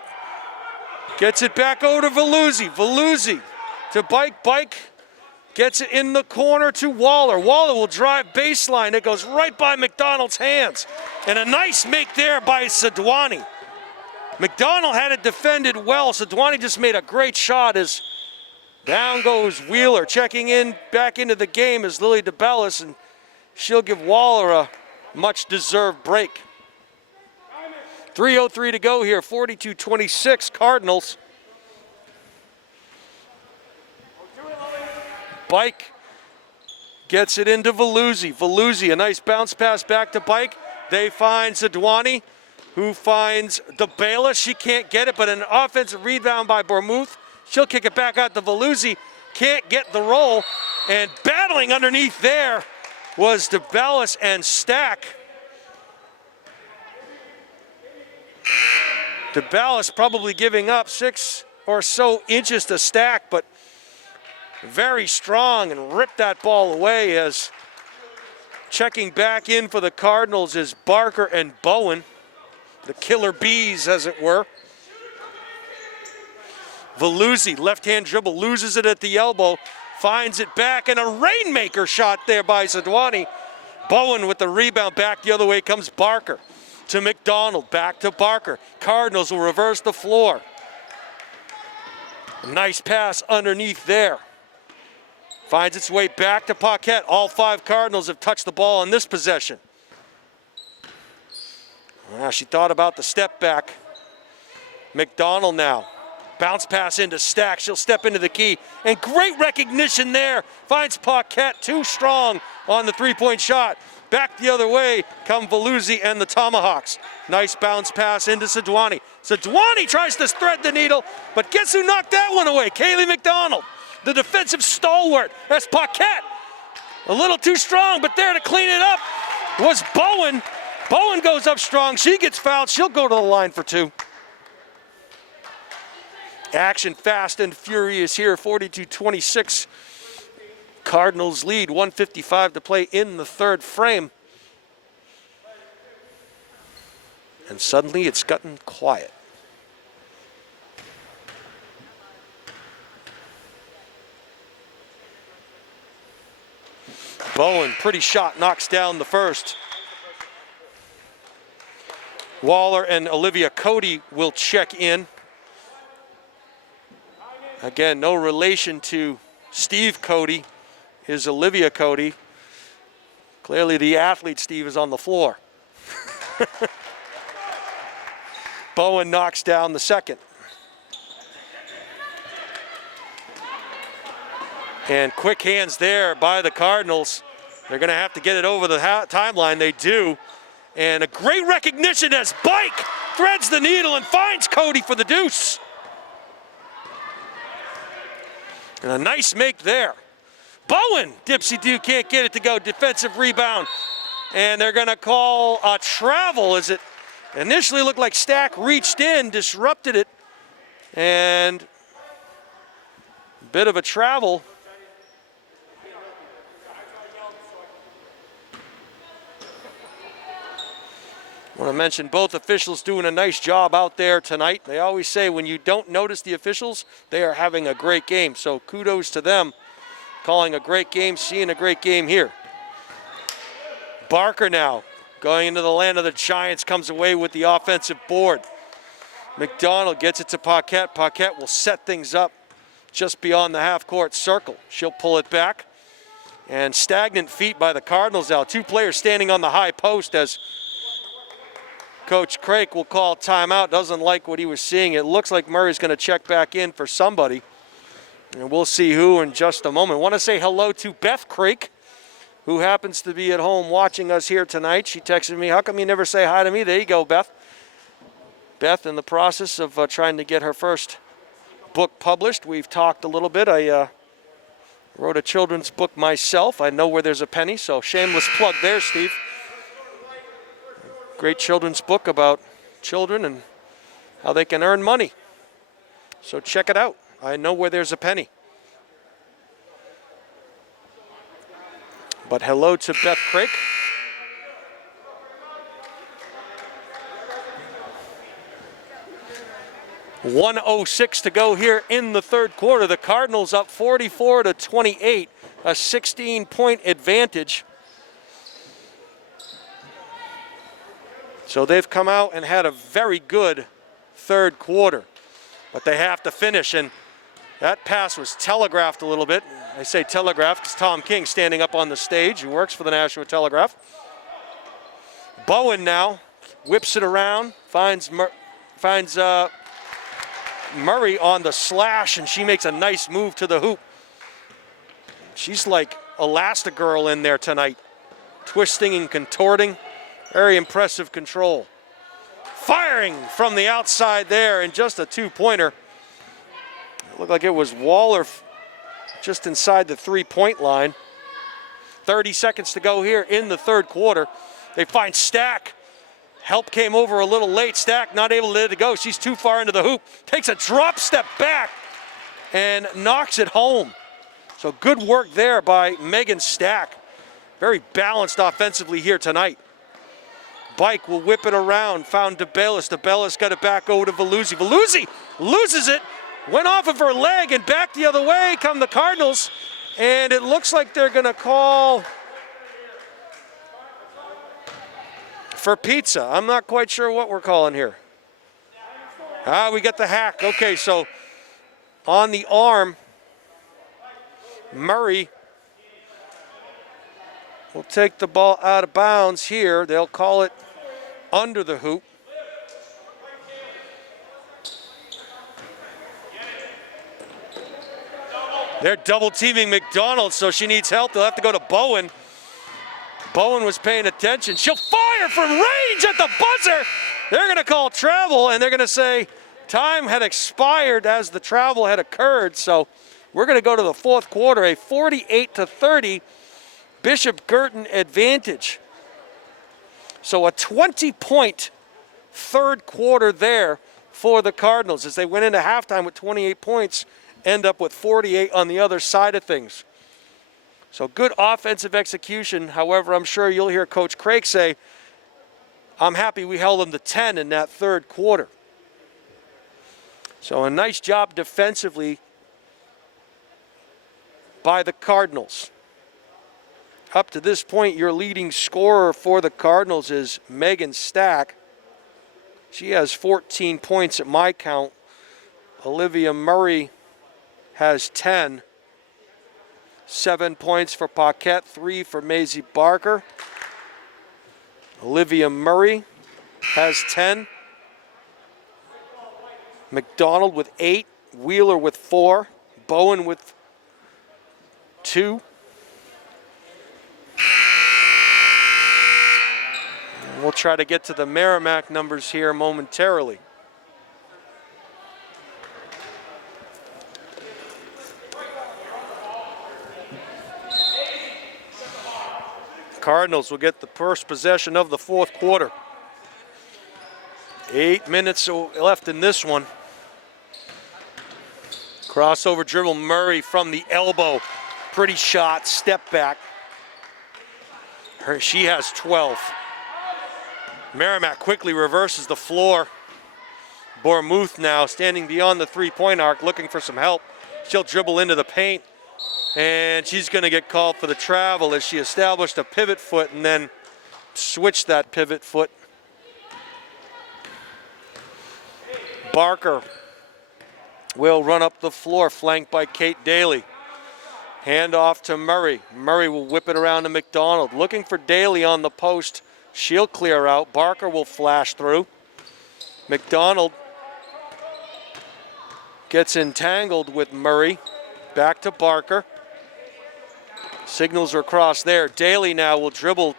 gets it back over to Veluzzi. Veluzzi to Bike. Bike gets it in the corner to Waller. Waller will drive baseline. It goes right by McDonald's hands. And a nice make there by Sadwani. McDonald had it defended well. Sadwani just made a great shot as down goes Wheeler. Checking in back into the game is Lily DeBellis, and she'll give Waller a much-deserved break. 3:03 to go here, 42-26 Cardinals. Bike gets it into Veluzzi. Veluzzi, a nice bounce pass back to Bike. They find Sadwani, who finds DeBellis. She can't get it, but an offensive rebound by Bournemouth. She'll kick it back out to Veluzzi. Can't get the roll. And battling underneath there was DeBellis and Stack. DeBellis probably giving up 6 or so inches to Stack, but very strong and ripped that ball away. As checking back in for the Cardinals is Barker and Bowen, the killer bees as it were. Veluzzi, left-hand dribble, loses it at the elbow, finds it back, and a rainmaker shot there by Sadwani. Bowen with the rebound, back the other way comes Barker. To McDonald, back to Barker. Cardinals will reverse the floor. Nice pass underneath there. Finds its way back to Paquette. All 5 Cardinals have touched the ball in this possession. She thought about the step back. McDonald now. Bounce pass into Stack. She'll step into the key. And great recognition there. Finds Paquette too strong on the three-point shot. Back the other way come Veluzzi and the Tomahawks. Nice bounce pass into Sadwani. Sadwani tries to thread the needle, but guess who knocked that one away? Kaylee McDonald, the defensive stalwart. That's Paquette. A little too strong, but there to clean it up was Bowen. Bowen goes up strong. She gets fouled. She'll go to the line for 2. Action fast and furious here, 42-26. Cardinals lead, 1:55 to play in the third frame. And suddenly it's gotten quiet. Bowen, pretty shot, knocks down the first. Waller and Olivia Cody will check in. Again, no relation to Steve Cody, is Olivia Cody. Clearly the athlete Steve is on the floor. Bowen knocks down the second. And quick hands there by the Cardinals. They're going to have to get it over the timeline. They do. And a great recognition as Bike threads the needle and finds Cody for the deuce. And a nice make there. Bowen, Dipsy-Doo can't get it to go. Defensive rebound. And they're going to call a travel as it initially looked like Stack reached in, disrupted it. And a bit of a travel. I want to mention both officials doing a nice job out there tonight. They always say when you don't notice the officials, they are having a great game. So kudos to them, calling a great game, seeing a great game here. Barker now, going into the land of the Giants, comes away with the offensive board. McDonald gets it to Paquette. Paquette will set things up just beyond the half-court circle. She'll pull it back. And stagnant feet by the Cardinals now. Two players standing on the high post as Coach Craik will call timeout. Doesn't like what he was seeing. It looks like Murray's going to check back in for somebody. And we'll see who in just a moment. I want to say hello to Beth Craik, who happens to be at home watching us here tonight. She texted me, how come you never say hi to me? There you go, Beth. Beth in the process of trying to get her first book published. We've talked a little bit. I wrote a children's book myself. I know where there's a penny, so shameless plug there, Steve. Great children's book about children and how they can earn money. So check it out. I know where there's a penny. But hello to Beth Craik. .106 to go here in the third quarter. The Cardinals up 44-28, a 16-point advantage. So they've come out and had a very good third quarter, but they have to finish, and that pass was telegraphed a little bit. I say telegraphed because Tom King standing up on the stage, who works for the National Telegraph. Bowen now whips it around, finds Murray on the slash, and she makes a nice move to the hoop. She's like Elastigirl in there tonight, twisting and contorting. Very impressive control. Firing from the outside there, and just a two-pointer. It looked like it was Waller just inside the three-point line. 30 seconds to go here in the third quarter. They find Stack. Help came over a little late. Stack not able to let it go. She's too far into the hoop. Takes a drop step back and knocks it home. So good work there by Megan Stack. Very balanced offensively here tonight. Bike will whip it around, found DeBellis. DeBellis got it back over to Veluzzi. Veluzzi loses it, went off of her leg, and back the other way come the Cardinals. And it looks like they're going to call for pizza. I'm not quite sure what we're calling here. We got the hack. Okay, so on the arm, Murray will take the ball out of bounds here. They'll call it under the hoop. They're double teaming McDonald, so she needs help. They'll have to go to Bowen. Bowen was paying attention. She'll fire from range at the buzzer. They're going to call travel, and they're going to say time had expired as the travel had occurred. So we're going to go to the fourth quarter, a 48-30 Bishop Guertin advantage. So a 20-point third quarter there for the Cardinals as they went into halftime with 28 points, end up with 48 on the other side of things. So good offensive execution. However, I'm sure you'll hear Coach Craig say, I'm happy we held them to 10 in that third quarter. So a nice job defensively by the Cardinals. Up to this point, your leading scorer for the Cardinals is Megan Stack. She has 14 points at my count. Olivia Murray has 10. 7 points for Paquette, 3 for Maisie Barker. Olivia Murray has 10. McDonald with 8. Wheeler with 4. Bowen with 2. We'll try to get to the Merrimack numbers here momentarily. Cardinals will get the first possession of the fourth quarter. 8 minutes left in this one. Crossover dribble, Murray from the elbow. Pretty shot, step back. She has 12. Merrimack quickly reverses the floor. Bournemouth now standing beyond the three-point arc looking for some help. She'll dribble into the paint, and she's going to get called for the travel as she established a pivot foot and then switched that pivot foot. Barker will run up the floor, flanked by Kate Daly. Hand off to Murray. Murray will whip it around to McDonald. Looking for Daly on the post. She'll clear out. Barker will flash through. McDonald gets entangled with Murray. Back to Barker. Signals are across there. Daly now will dribble.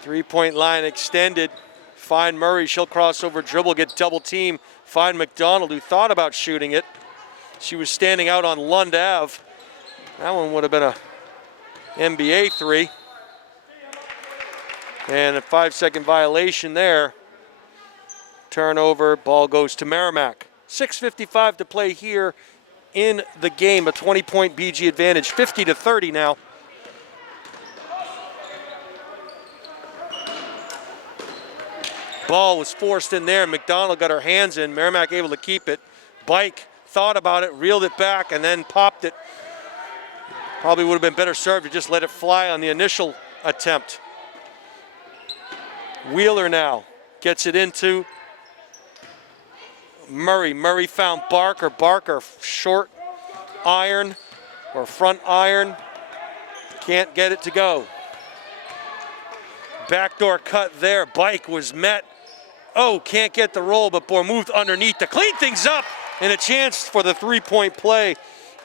Three-point line extended. Find Murray. She'll cross over, dribble, get double team. Find McDonald, who thought about shooting it. She was standing out on Lund Ave. That one would have been a NBA three. And a 5-second violation there. Turnover, ball goes to Merrimack. 6:55 to play here in the game. A 20-point BG advantage, 50-30 now. Ball was forced in there. McDonald got her hands in. Merrimack able to keep it. Bike thought about it, reeled it back, and then popped it. Probably would have been better served to just let it fly on the initial attempt. Wheeler now gets it into Murray. Murray found Barker. Barker short iron or front iron. Can't get it to go. Backdoor cut there. Bike was met. Oh, can't get the roll, but Bournemouth underneath to clean things up, and a chance for the three-point play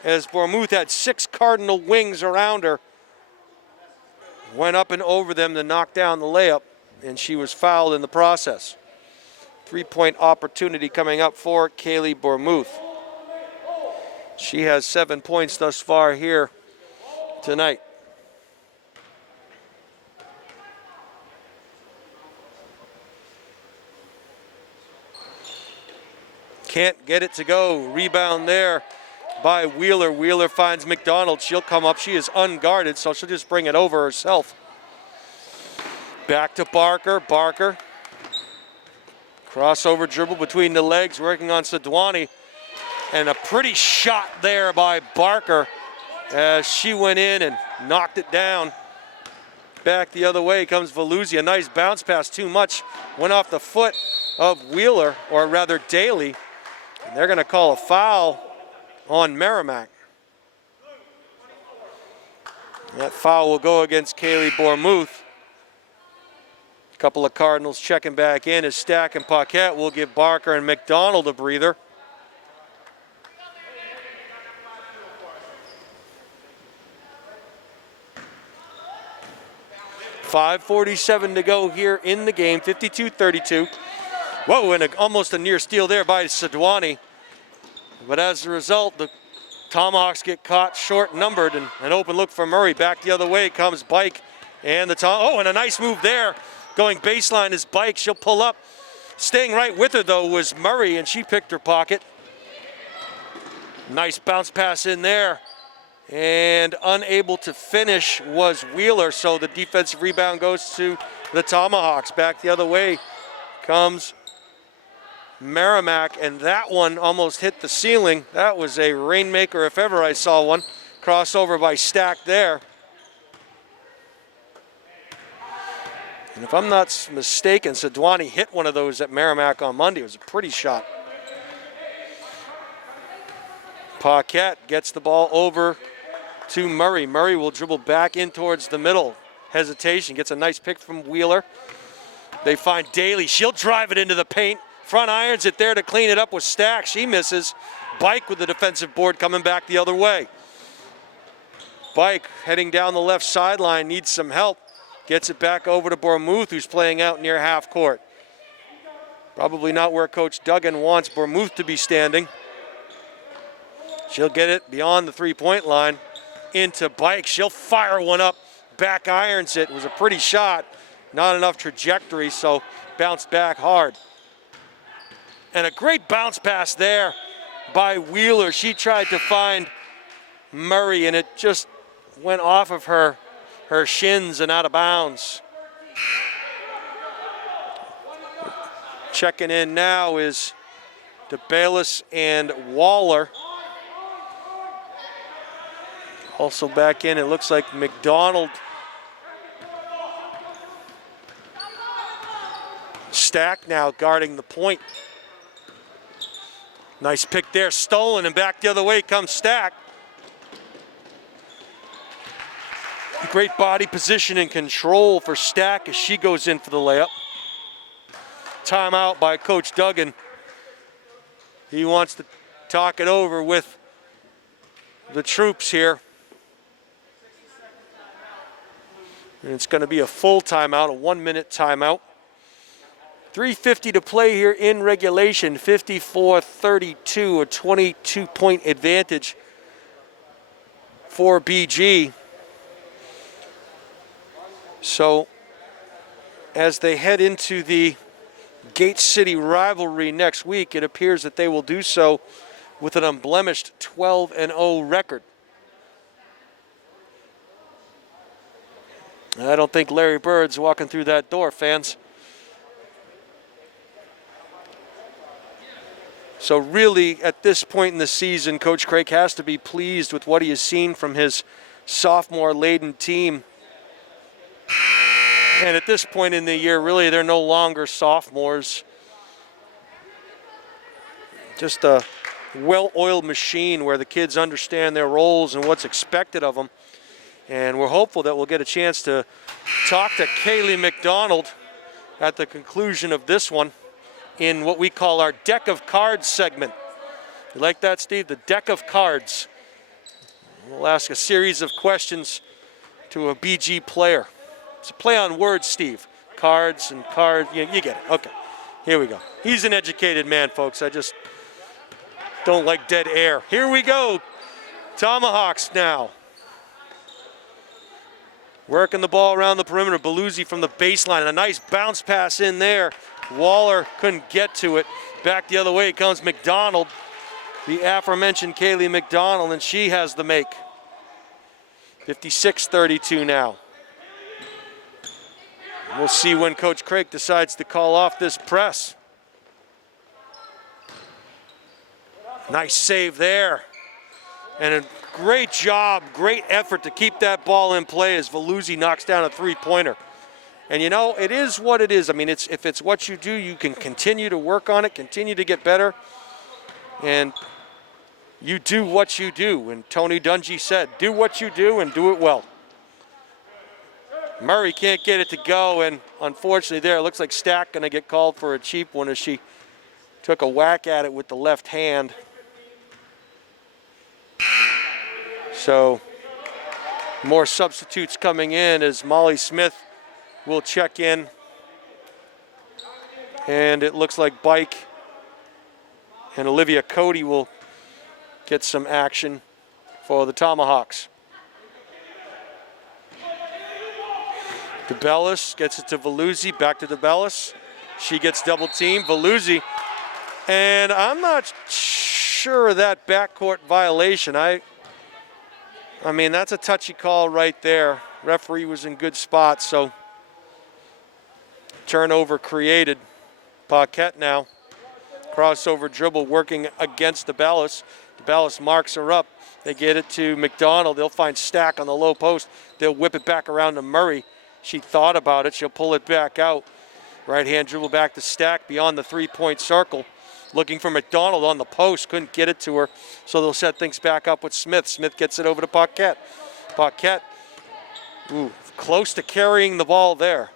as Bournemouth had 6 Cardinal wings around her. Went up and over them to knock down the layup, and she was fouled in the process. Three-point opportunity coming up for Kaylee Bournemouth. She has 7 points thus far here tonight. Can't get it to go. Rebound there by Wheeler. Wheeler finds McDonald. She'll come up. She is unguarded, so she'll just bring it over herself. Back to Barker. Barker. Crossover dribble between the legs, working on Sadwani. And a pretty shot there by Barker as she went in and knocked it down. Back the other way comes Veluzzi. A nice bounce pass, too much. Went off the foot of Wheeler, or rather Daly. And they're going to call a foul on Merrimack. That foul will go against Kaylee Bournemouth. A couple of Cardinals checking back in as Stack and Paquette will give Barker and McDonald a breather. .5:47 to go here in the game, 52-32. Whoa, and almost a near steal there by Sadwani. But as a result, the Tomahawks get caught short-numbered, and an open look for Murray. Back the other way comes Bike, and and a nice move there. Going baseline is Bike. She'll pull up Staying right with her, though, was Murray, and she picked her pocket. Nice bounce pass in there. And unable to finish was Wheeler, so the defensive rebound goes to the Tomahawks. Back the other way comes Merrimack, and that one almost hit the ceiling. That was a rainmaker if ever I saw one. Crossover by Stack there. And if I'm not mistaken, Sadwani hit one of those at Merrimack on Monday. It was a pretty shot. Paquette gets the ball over to Murray. Murray will dribble back in towards the middle. Hesitation, gets a nice pick from Wheeler. They find Daly. She'll drive it into the paint. Front irons it there to clean it up with Stack. She misses. Bike with the defensive board coming back the other way. Bike heading down the left sideline, needs some help. Gets it back over to Bournemouth, who's playing out near half court. Probably not where Coach Duggan wants Bournemouth to be standing. She'll get it beyond the three-point line into Bike. She'll fire one up, back irons it. It was a pretty shot, not enough trajectory, so bounced back hard. And a great bounce pass there by Wheeler. She tried to find Murray, and it just went off of her shins and out of bounds. Checking in now is DeBalis and Waller. Also back in, it looks like McDonald. Stack now guarding the point. Nice pick there, stolen, and back the other way comes Stack. Great body position and control for Stack as she goes in for the layup. Timeout by Coach Duggan. He wants to talk it over with the troops here. And it's going to be a full timeout, a 1-minute timeout. 3:50 to play here in regulation, 54-32, a 22-point advantage for BG. So as they head into the Gate City rivalry next week, it appears that they will do so with an unblemished 12-0 record. I don't think Larry Bird's walking through that door, fans. So really, at this point in the season, Coach Craig has to be pleased with what he has seen from his sophomore-laden team. And at this point in the year, really, they're no longer sophomores. Just a well-oiled machine where the kids understand their roles and what's expected of them. And we're hopeful that we'll get a chance to talk to Kaylee McDonald at the conclusion of this one in what we call our Deck of Cards segment. You like that, Steve? The Deck of Cards. We'll ask a series of questions to a BG player. It's a play on words, Steve. Cards and cards, you get it. Okay, here we go. He's an educated man, folks. I just don't like dead air. Here we go. Tomahawks now. Working the ball around the perimeter. Beluzzi from the baseline. A nice bounce pass in there. Waller couldn't get to it. Back the other way comes McDonald. The aforementioned Kaylee McDonald, and she has the make. 56-32 now. We'll see when Coach Craig decides to call off this press. Nice save there. And a great job, great effort to keep that ball in play as Veluzzi knocks down a three-pointer. And you know, it is what it is. I mean, if it's what you do, you can continue to work on it, continue to get better. And you do what you do. And Tony Dungy said, do what you do and do it well. Murray can't get it to go, and unfortunately there, it looks like Stack gonna get called for a cheap one as she took a whack at it with the left hand. So more substitutes coming in as Molly Smith will check in. And it looks like Bike and Olivia Cody will get some action for the Tomahawks. DeBellis gets it to Veluzzi, back to DeBellis. She gets double teamed, Veluzzi. And I'm not sure of that backcourt violation. I mean, that's a touchy call right there. Referee was in good spot, so turnover created. Paquette now. Crossover dribble working against DeBellis. DeBellis marks her up. They get it to McDonald. They'll find Stack on the low post. They'll whip it back around to Murray. She thought about it. She'll pull it back out. Right hand dribble back to Stack beyond the three-point circle. Looking for McDonald on the post. Couldn't get it to her. So they'll set things back up with Smith. Smith gets it over to Paquette. Paquette, close to carrying the ball there.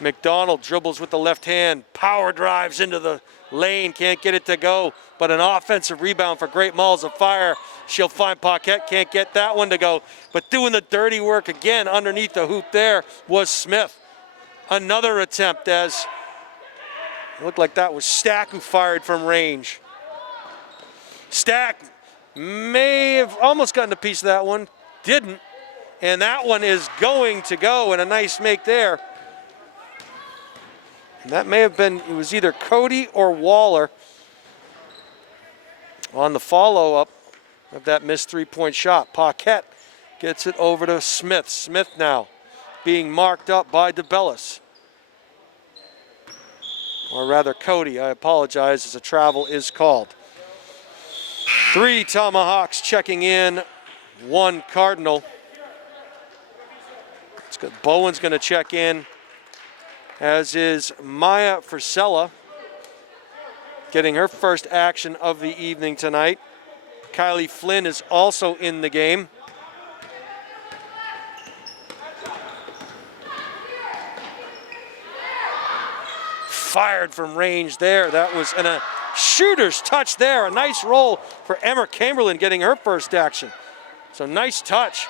McDonald dribbles with the left hand. Power drives into the lane. Can't get it to go. But an offensive rebound for Great Malls of Fire. She'll find Paquette. Can't get that one to go. But doing the dirty work again underneath the hoop there was Smith. Another attempt as it looked like that was Stack who fired from range. Stack may have almost gotten a piece of that one. Didn't. And that one is going to go, and a nice make there. And that may have been, it was either Cody or Waller on the follow-up of that missed three-point shot. Paquette gets it over to Smith. Smith now being marked up by DeBellis. Or rather Cody, I apologize as a travel is called. 3 Tomahawks checking in, 1 Cardinal. It's good. Bowen's going to check in, as is Maya Frisella, getting her first action of the evening tonight. Kylie Flynn is also in the game. Fired from range there. That was a shooter's touch there. A nice roll for Emma Chamberlain getting her first action. So nice touch.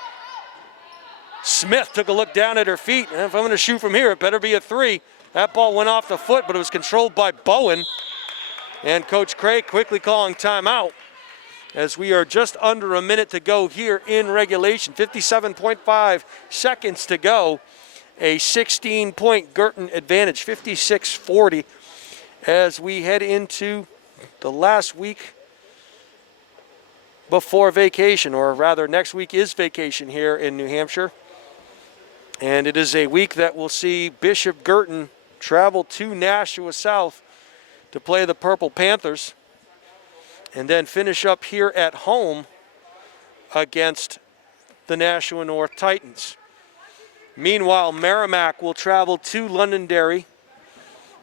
Smith took a look down at her feet. And if I'm going to shoot from here, it better be a 3. That ball went off the foot, but it was controlled by Bowen. And Coach Craig quickly calling timeout as we are just under a minute to go here in regulation. 57.5 seconds to go. A 16-point Guertin advantage, 56-40, as we head into the last week before vacation, or rather next week is vacation here in New Hampshire. And it is a week that will see Bishop Guertin travel to Nashua South to play the Purple Panthers and then finish up here at home against the Nashua North Titans. Meanwhile, Merrimack will travel to Londonderry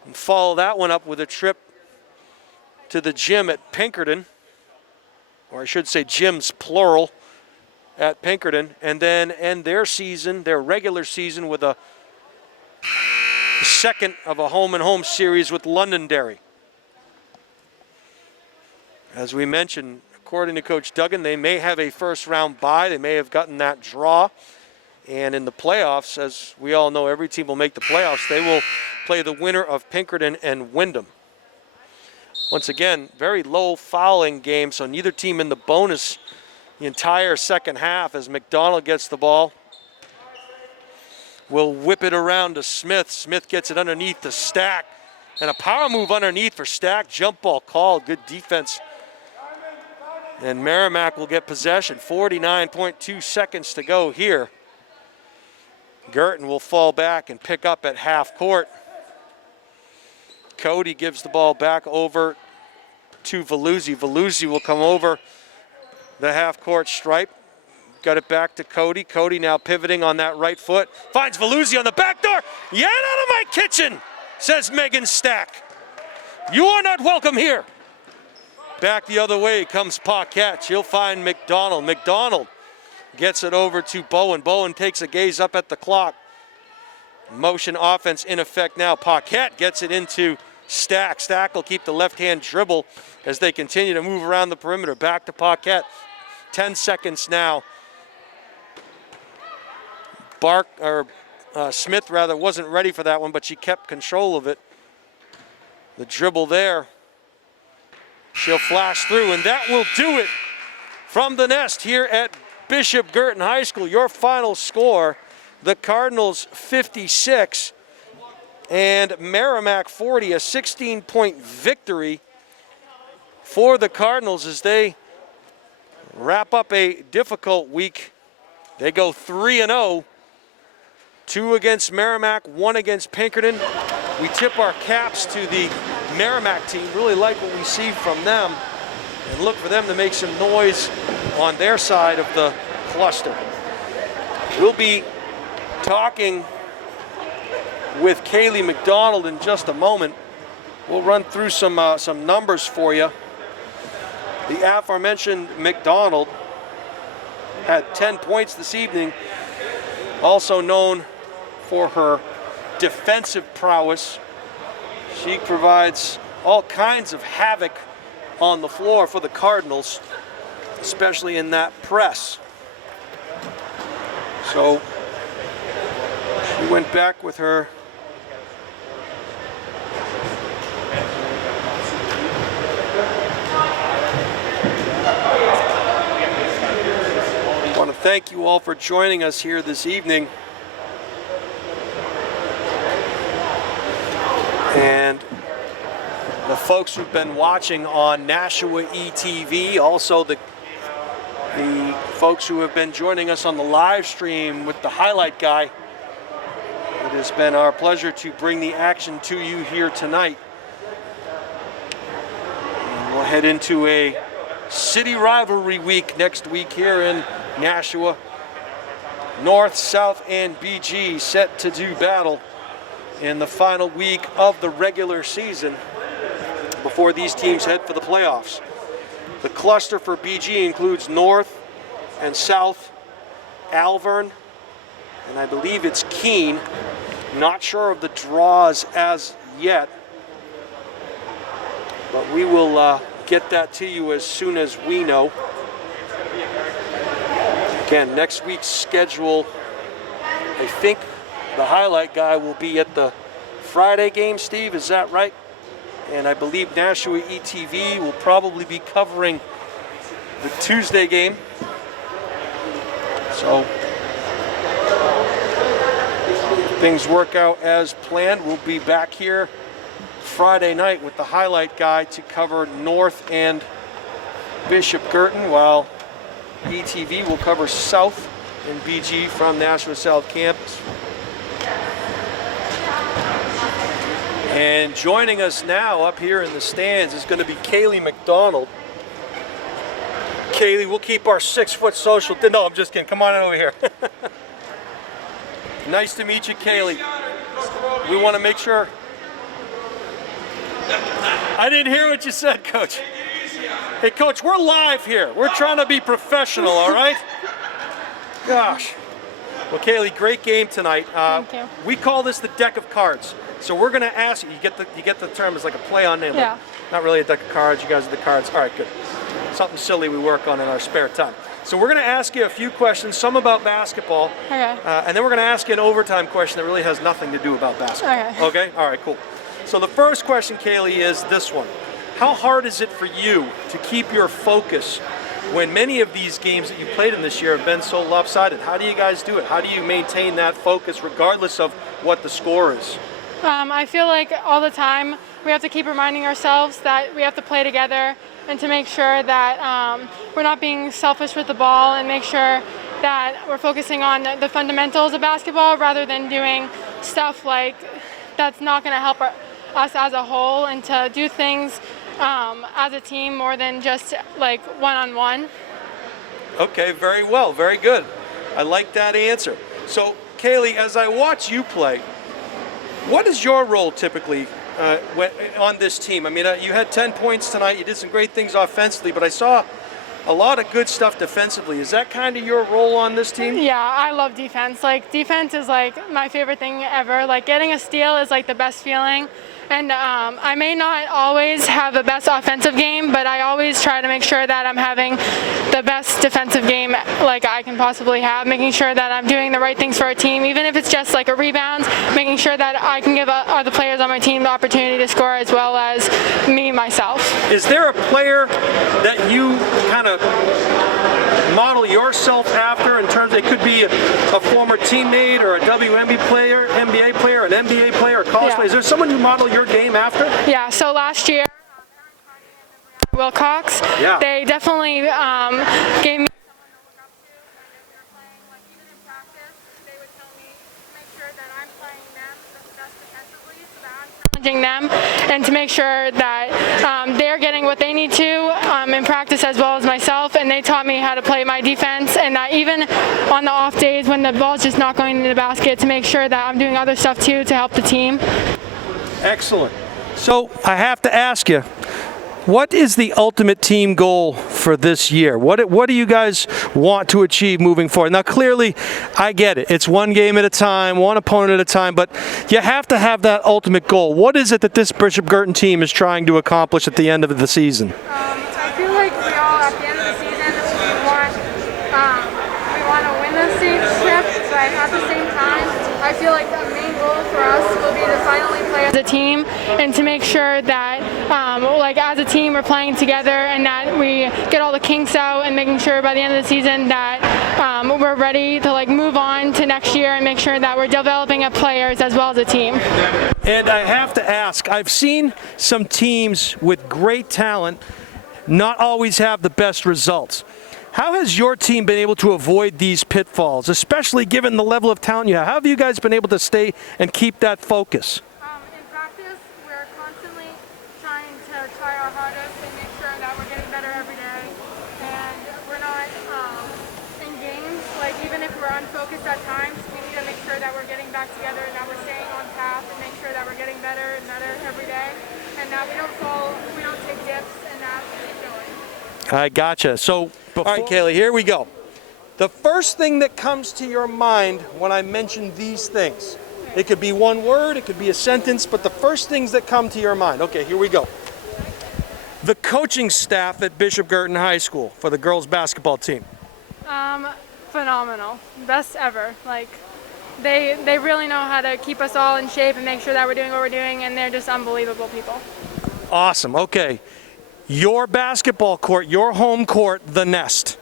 and follow that one up with a trip to the gym at Pinkerton, or I should say gyms plural, at Pinkerton, and then end their season, their regular season, with the second of a home-and-home series with Londonderry. As we mentioned, according to Coach Duggan, they may have a first-round bye. They may have gotten that draw. And in the playoffs, as we all know, every team will make the playoffs. They will play the winner of Pinkerton and Wyndham. Once again, very low fouling game, so neither team in the bonus the entire second half as McDonald gets the ball. Will whip it around to Smith. Smith gets it underneath to Stack. And a power move underneath for Stack. Jump ball called. Good defense. And Merrimack will get possession. 49.2 seconds to go here. Guertin will fall back and pick up at half court. Cody gives the ball back over to Veluzzi. Veluzzi will come over the half court stripe. Got it back to Cody. Cody now pivoting on that right foot. Finds Veluzzi on the back door. Get out of my kitchen, says Megan Stack. You are not welcome here. Back the other way comes Paquette. She'll find McDonald. McDonald gets it over to Bowen. Bowen takes a gaze up at the clock. Motion offense in effect now. Paquette gets it into Stack. Stack will keep the left-hand dribble as they continue to move around the perimeter. Back to Paquette. 10 seconds now. Smith rather wasn't ready for that one, but she kept control of it. The dribble there. She'll flash through, and that will do it from the nest here at Bishop Guertin High School. Your final score, the Cardinals 56 and Merrimack 40, a 16-point victory for the Cardinals as they wrap up a difficult week. They go 3-0, 2 against Merrimack, 1 against Pinkerton. We tip our caps to the Merrimack team. Really like what we see from them and look for them to make some noise on their side of the cluster. We'll be talking with Kaylee McDonald in just a moment. We'll run through some numbers for you. The aforementioned McDonald had 10 points this evening, also known for her defensive prowess. She provides all kinds of havoc on the floor for the Cardinals, especially in that press. So she went back with her I want to thank you all for joining us here this evening. And the folks who've been watching on NHIAA TV, also the folks who have been joining us on the live stream with the highlight guy. It has been our pleasure to bring the action to you here tonight. And we'll head into a city rivalry week next week here in Nashua. North, South, and BG set to do battle in the final week of the regular season before these teams head for the playoffs. The cluster for BG includes North and South, Alvern, and I believe it's Keene. Not sure of the draws as yet, but we will get that to you as soon as we know. Again, next week's schedule, I think the highlight guy will be at the Friday game, Steve, is that right? And I believe Nashua ETV will probably be covering the Tuesday game. So if things work out as planned, we'll be back here Friday night with the highlight guy to cover North and Bishop Guertin, while ETV will cover South and BG from Nashua South Campus. And joining us now up here in the stands is going to be Kaylee McDonald. Kaylee, we'll keep our 6-foot social. No, I'm just kidding. Come on over here. Nice to meet you, Kaylee. We want to make sure. I didn't hear what you said, Coach. Hey, Coach, we're live here. We're trying to be professional, all right? Gosh. Well, Kaylee, great game tonight. Thank you. We call this the deck of cards. So we're going to ask you. You get the term as like a play on name. Yeah. Not really a deck of cards. You guys are the cards. All right, good. Something silly we work on in our spare time. So we're going to ask you a few questions, some about basketball. Okay. And then we're going to ask you an overtime question that really has nothing to do about basketball. Okay. Okay? All right, cool. So the first question, Kaylee, is this one. How hard is it for you to keep your focus when many of these games that you played in this year have been so lopsided? How do you guys do it? How do you maintain that focus regardless of what the score is? I feel like all the time we have to keep reminding ourselves that we have to play together and to make sure that we're not being selfish with the ball and make sure that we're focusing on the fundamentals of basketball rather than doing stuff like that's not going to help us as a whole, and to do things as a team more than just like one-on-one. Okay, very well, very good. I like that answer. So, Kaylee, as I watch you play, what is your role typically on this team? I mean, you had 10 points tonight. You did some great things offensively, but I saw a lot of good stuff defensively. Is that kind of your role on this team? Yeah, I love defense. Like, defense is like my favorite thing ever. Like, getting a steal is like the best feeling. And I may not always have the best offensive game, but I always try to make sure that I'm having the best defensive game like I can possibly have, making sure that I'm doing the right things for our team, even if it's just like a rebound, making sure that I can give other players on my team the opportunity to score as well as me, myself. Is there a player that you kind of model yourself after character in terms, it could be a former teammate or a WNBA player, NBA player, an NBA player, a college player. Is there someone you model your game after? Yeah, so last year, Wilcox, they definitely gave me them and to make sure that they're getting what they need to in practice as well as myself, and they taught me how to play my defense, and that even on the off days when the ball's just not going into the basket, to make sure that I'm doing other stuff too to help the team. Excellent. So I have to ask you, what is the ultimate team goal for this year? What do you guys want to achieve moving forward? Now, clearly, I get it. It's one game at a time, one opponent at a time, but you have to have that ultimate goal. What is it that this Bishop Guertin team is trying to accomplish at the end of the season? I feel like we all, at the end of the season, we want to win the championship, but at the same time, I feel like the main goal for us will be to finally play as a team and to make sure that as a team we're playing together and that we get all the kinks out and making sure by the end of the season that we're ready to move on to next year and make sure that we're developing up players as well as a team. And I have to ask, I've seen some teams with great talent not always have the best results. How has your team been able to avoid these pitfalls, especially given the level of talent you have? How have you guys been able to stay and keep that focus? In practice, we're constantly trying to try our hardest and make sure that we're getting better every day. And we're not in games, even if we're unfocused at times, we need to make sure that we're getting back together and that we're staying on path and make sure that we're getting better and better every day. And that we don't fall, we don't take dips, and that we keep going. I gotcha. So, all right, Kaylee, here we go. The first thing that comes to your mind when I mention these things, it could be one word, it could be a sentence, but the first things that come to your mind. Okay, here we go. The coaching staff at Bishop Guertin High School for the girls basketball team. Phenomenal. Best ever. They really know how to keep us all in shape and make sure that we're doing what we're doing, and they're just unbelievable people. Awesome. Okay. Your basketball court, your home court, the Nest.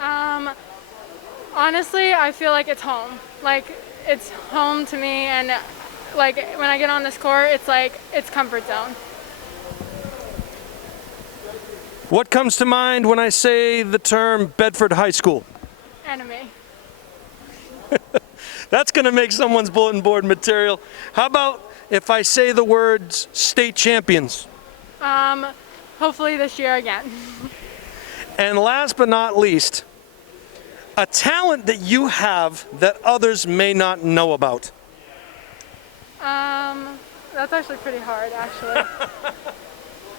Honestly, I feel like it's home. It's home to me, and when I get on this court, it's comfort zone. What comes to mind when I say the term Bedford High School? Enemy. That's going to make someone's bulletin board material. How about if I say the words state champions? Hopefully this year again. And last but not least, a talent that you have that others may not know about. That's actually pretty hard, actually.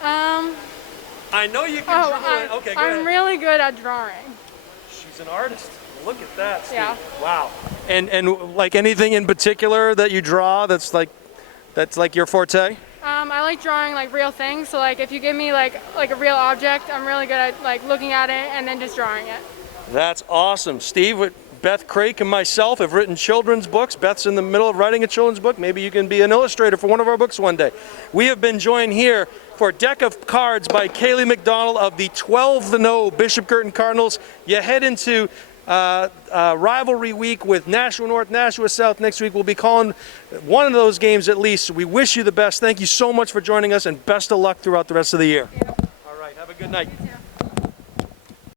I know you can. Okay, go ahead. I'm really good at drawing. She's an artist. Look at that, Steve. Yeah. Wow. And anything in particular that you draw that's your forte? I like drawing real things. So if you give me a real object, I'm really good at looking at it and then just drawing it. That's awesome. Steve, Beth Crake and myself have written children's books. Beth's in the middle of writing a children's book. Maybe you can be an illustrator for one of our books one day. We have been joined here for a deck of cards by Kaylee McDonald of the 12-0 Bishop Guertin Cardinals. You head into rivalry week with Nashua North, Nashua South. Next week we'll be calling one of those games at least. We wish you the best. Thank you so much for joining us, and best of luck throughout the rest of the year. All right, have a good night.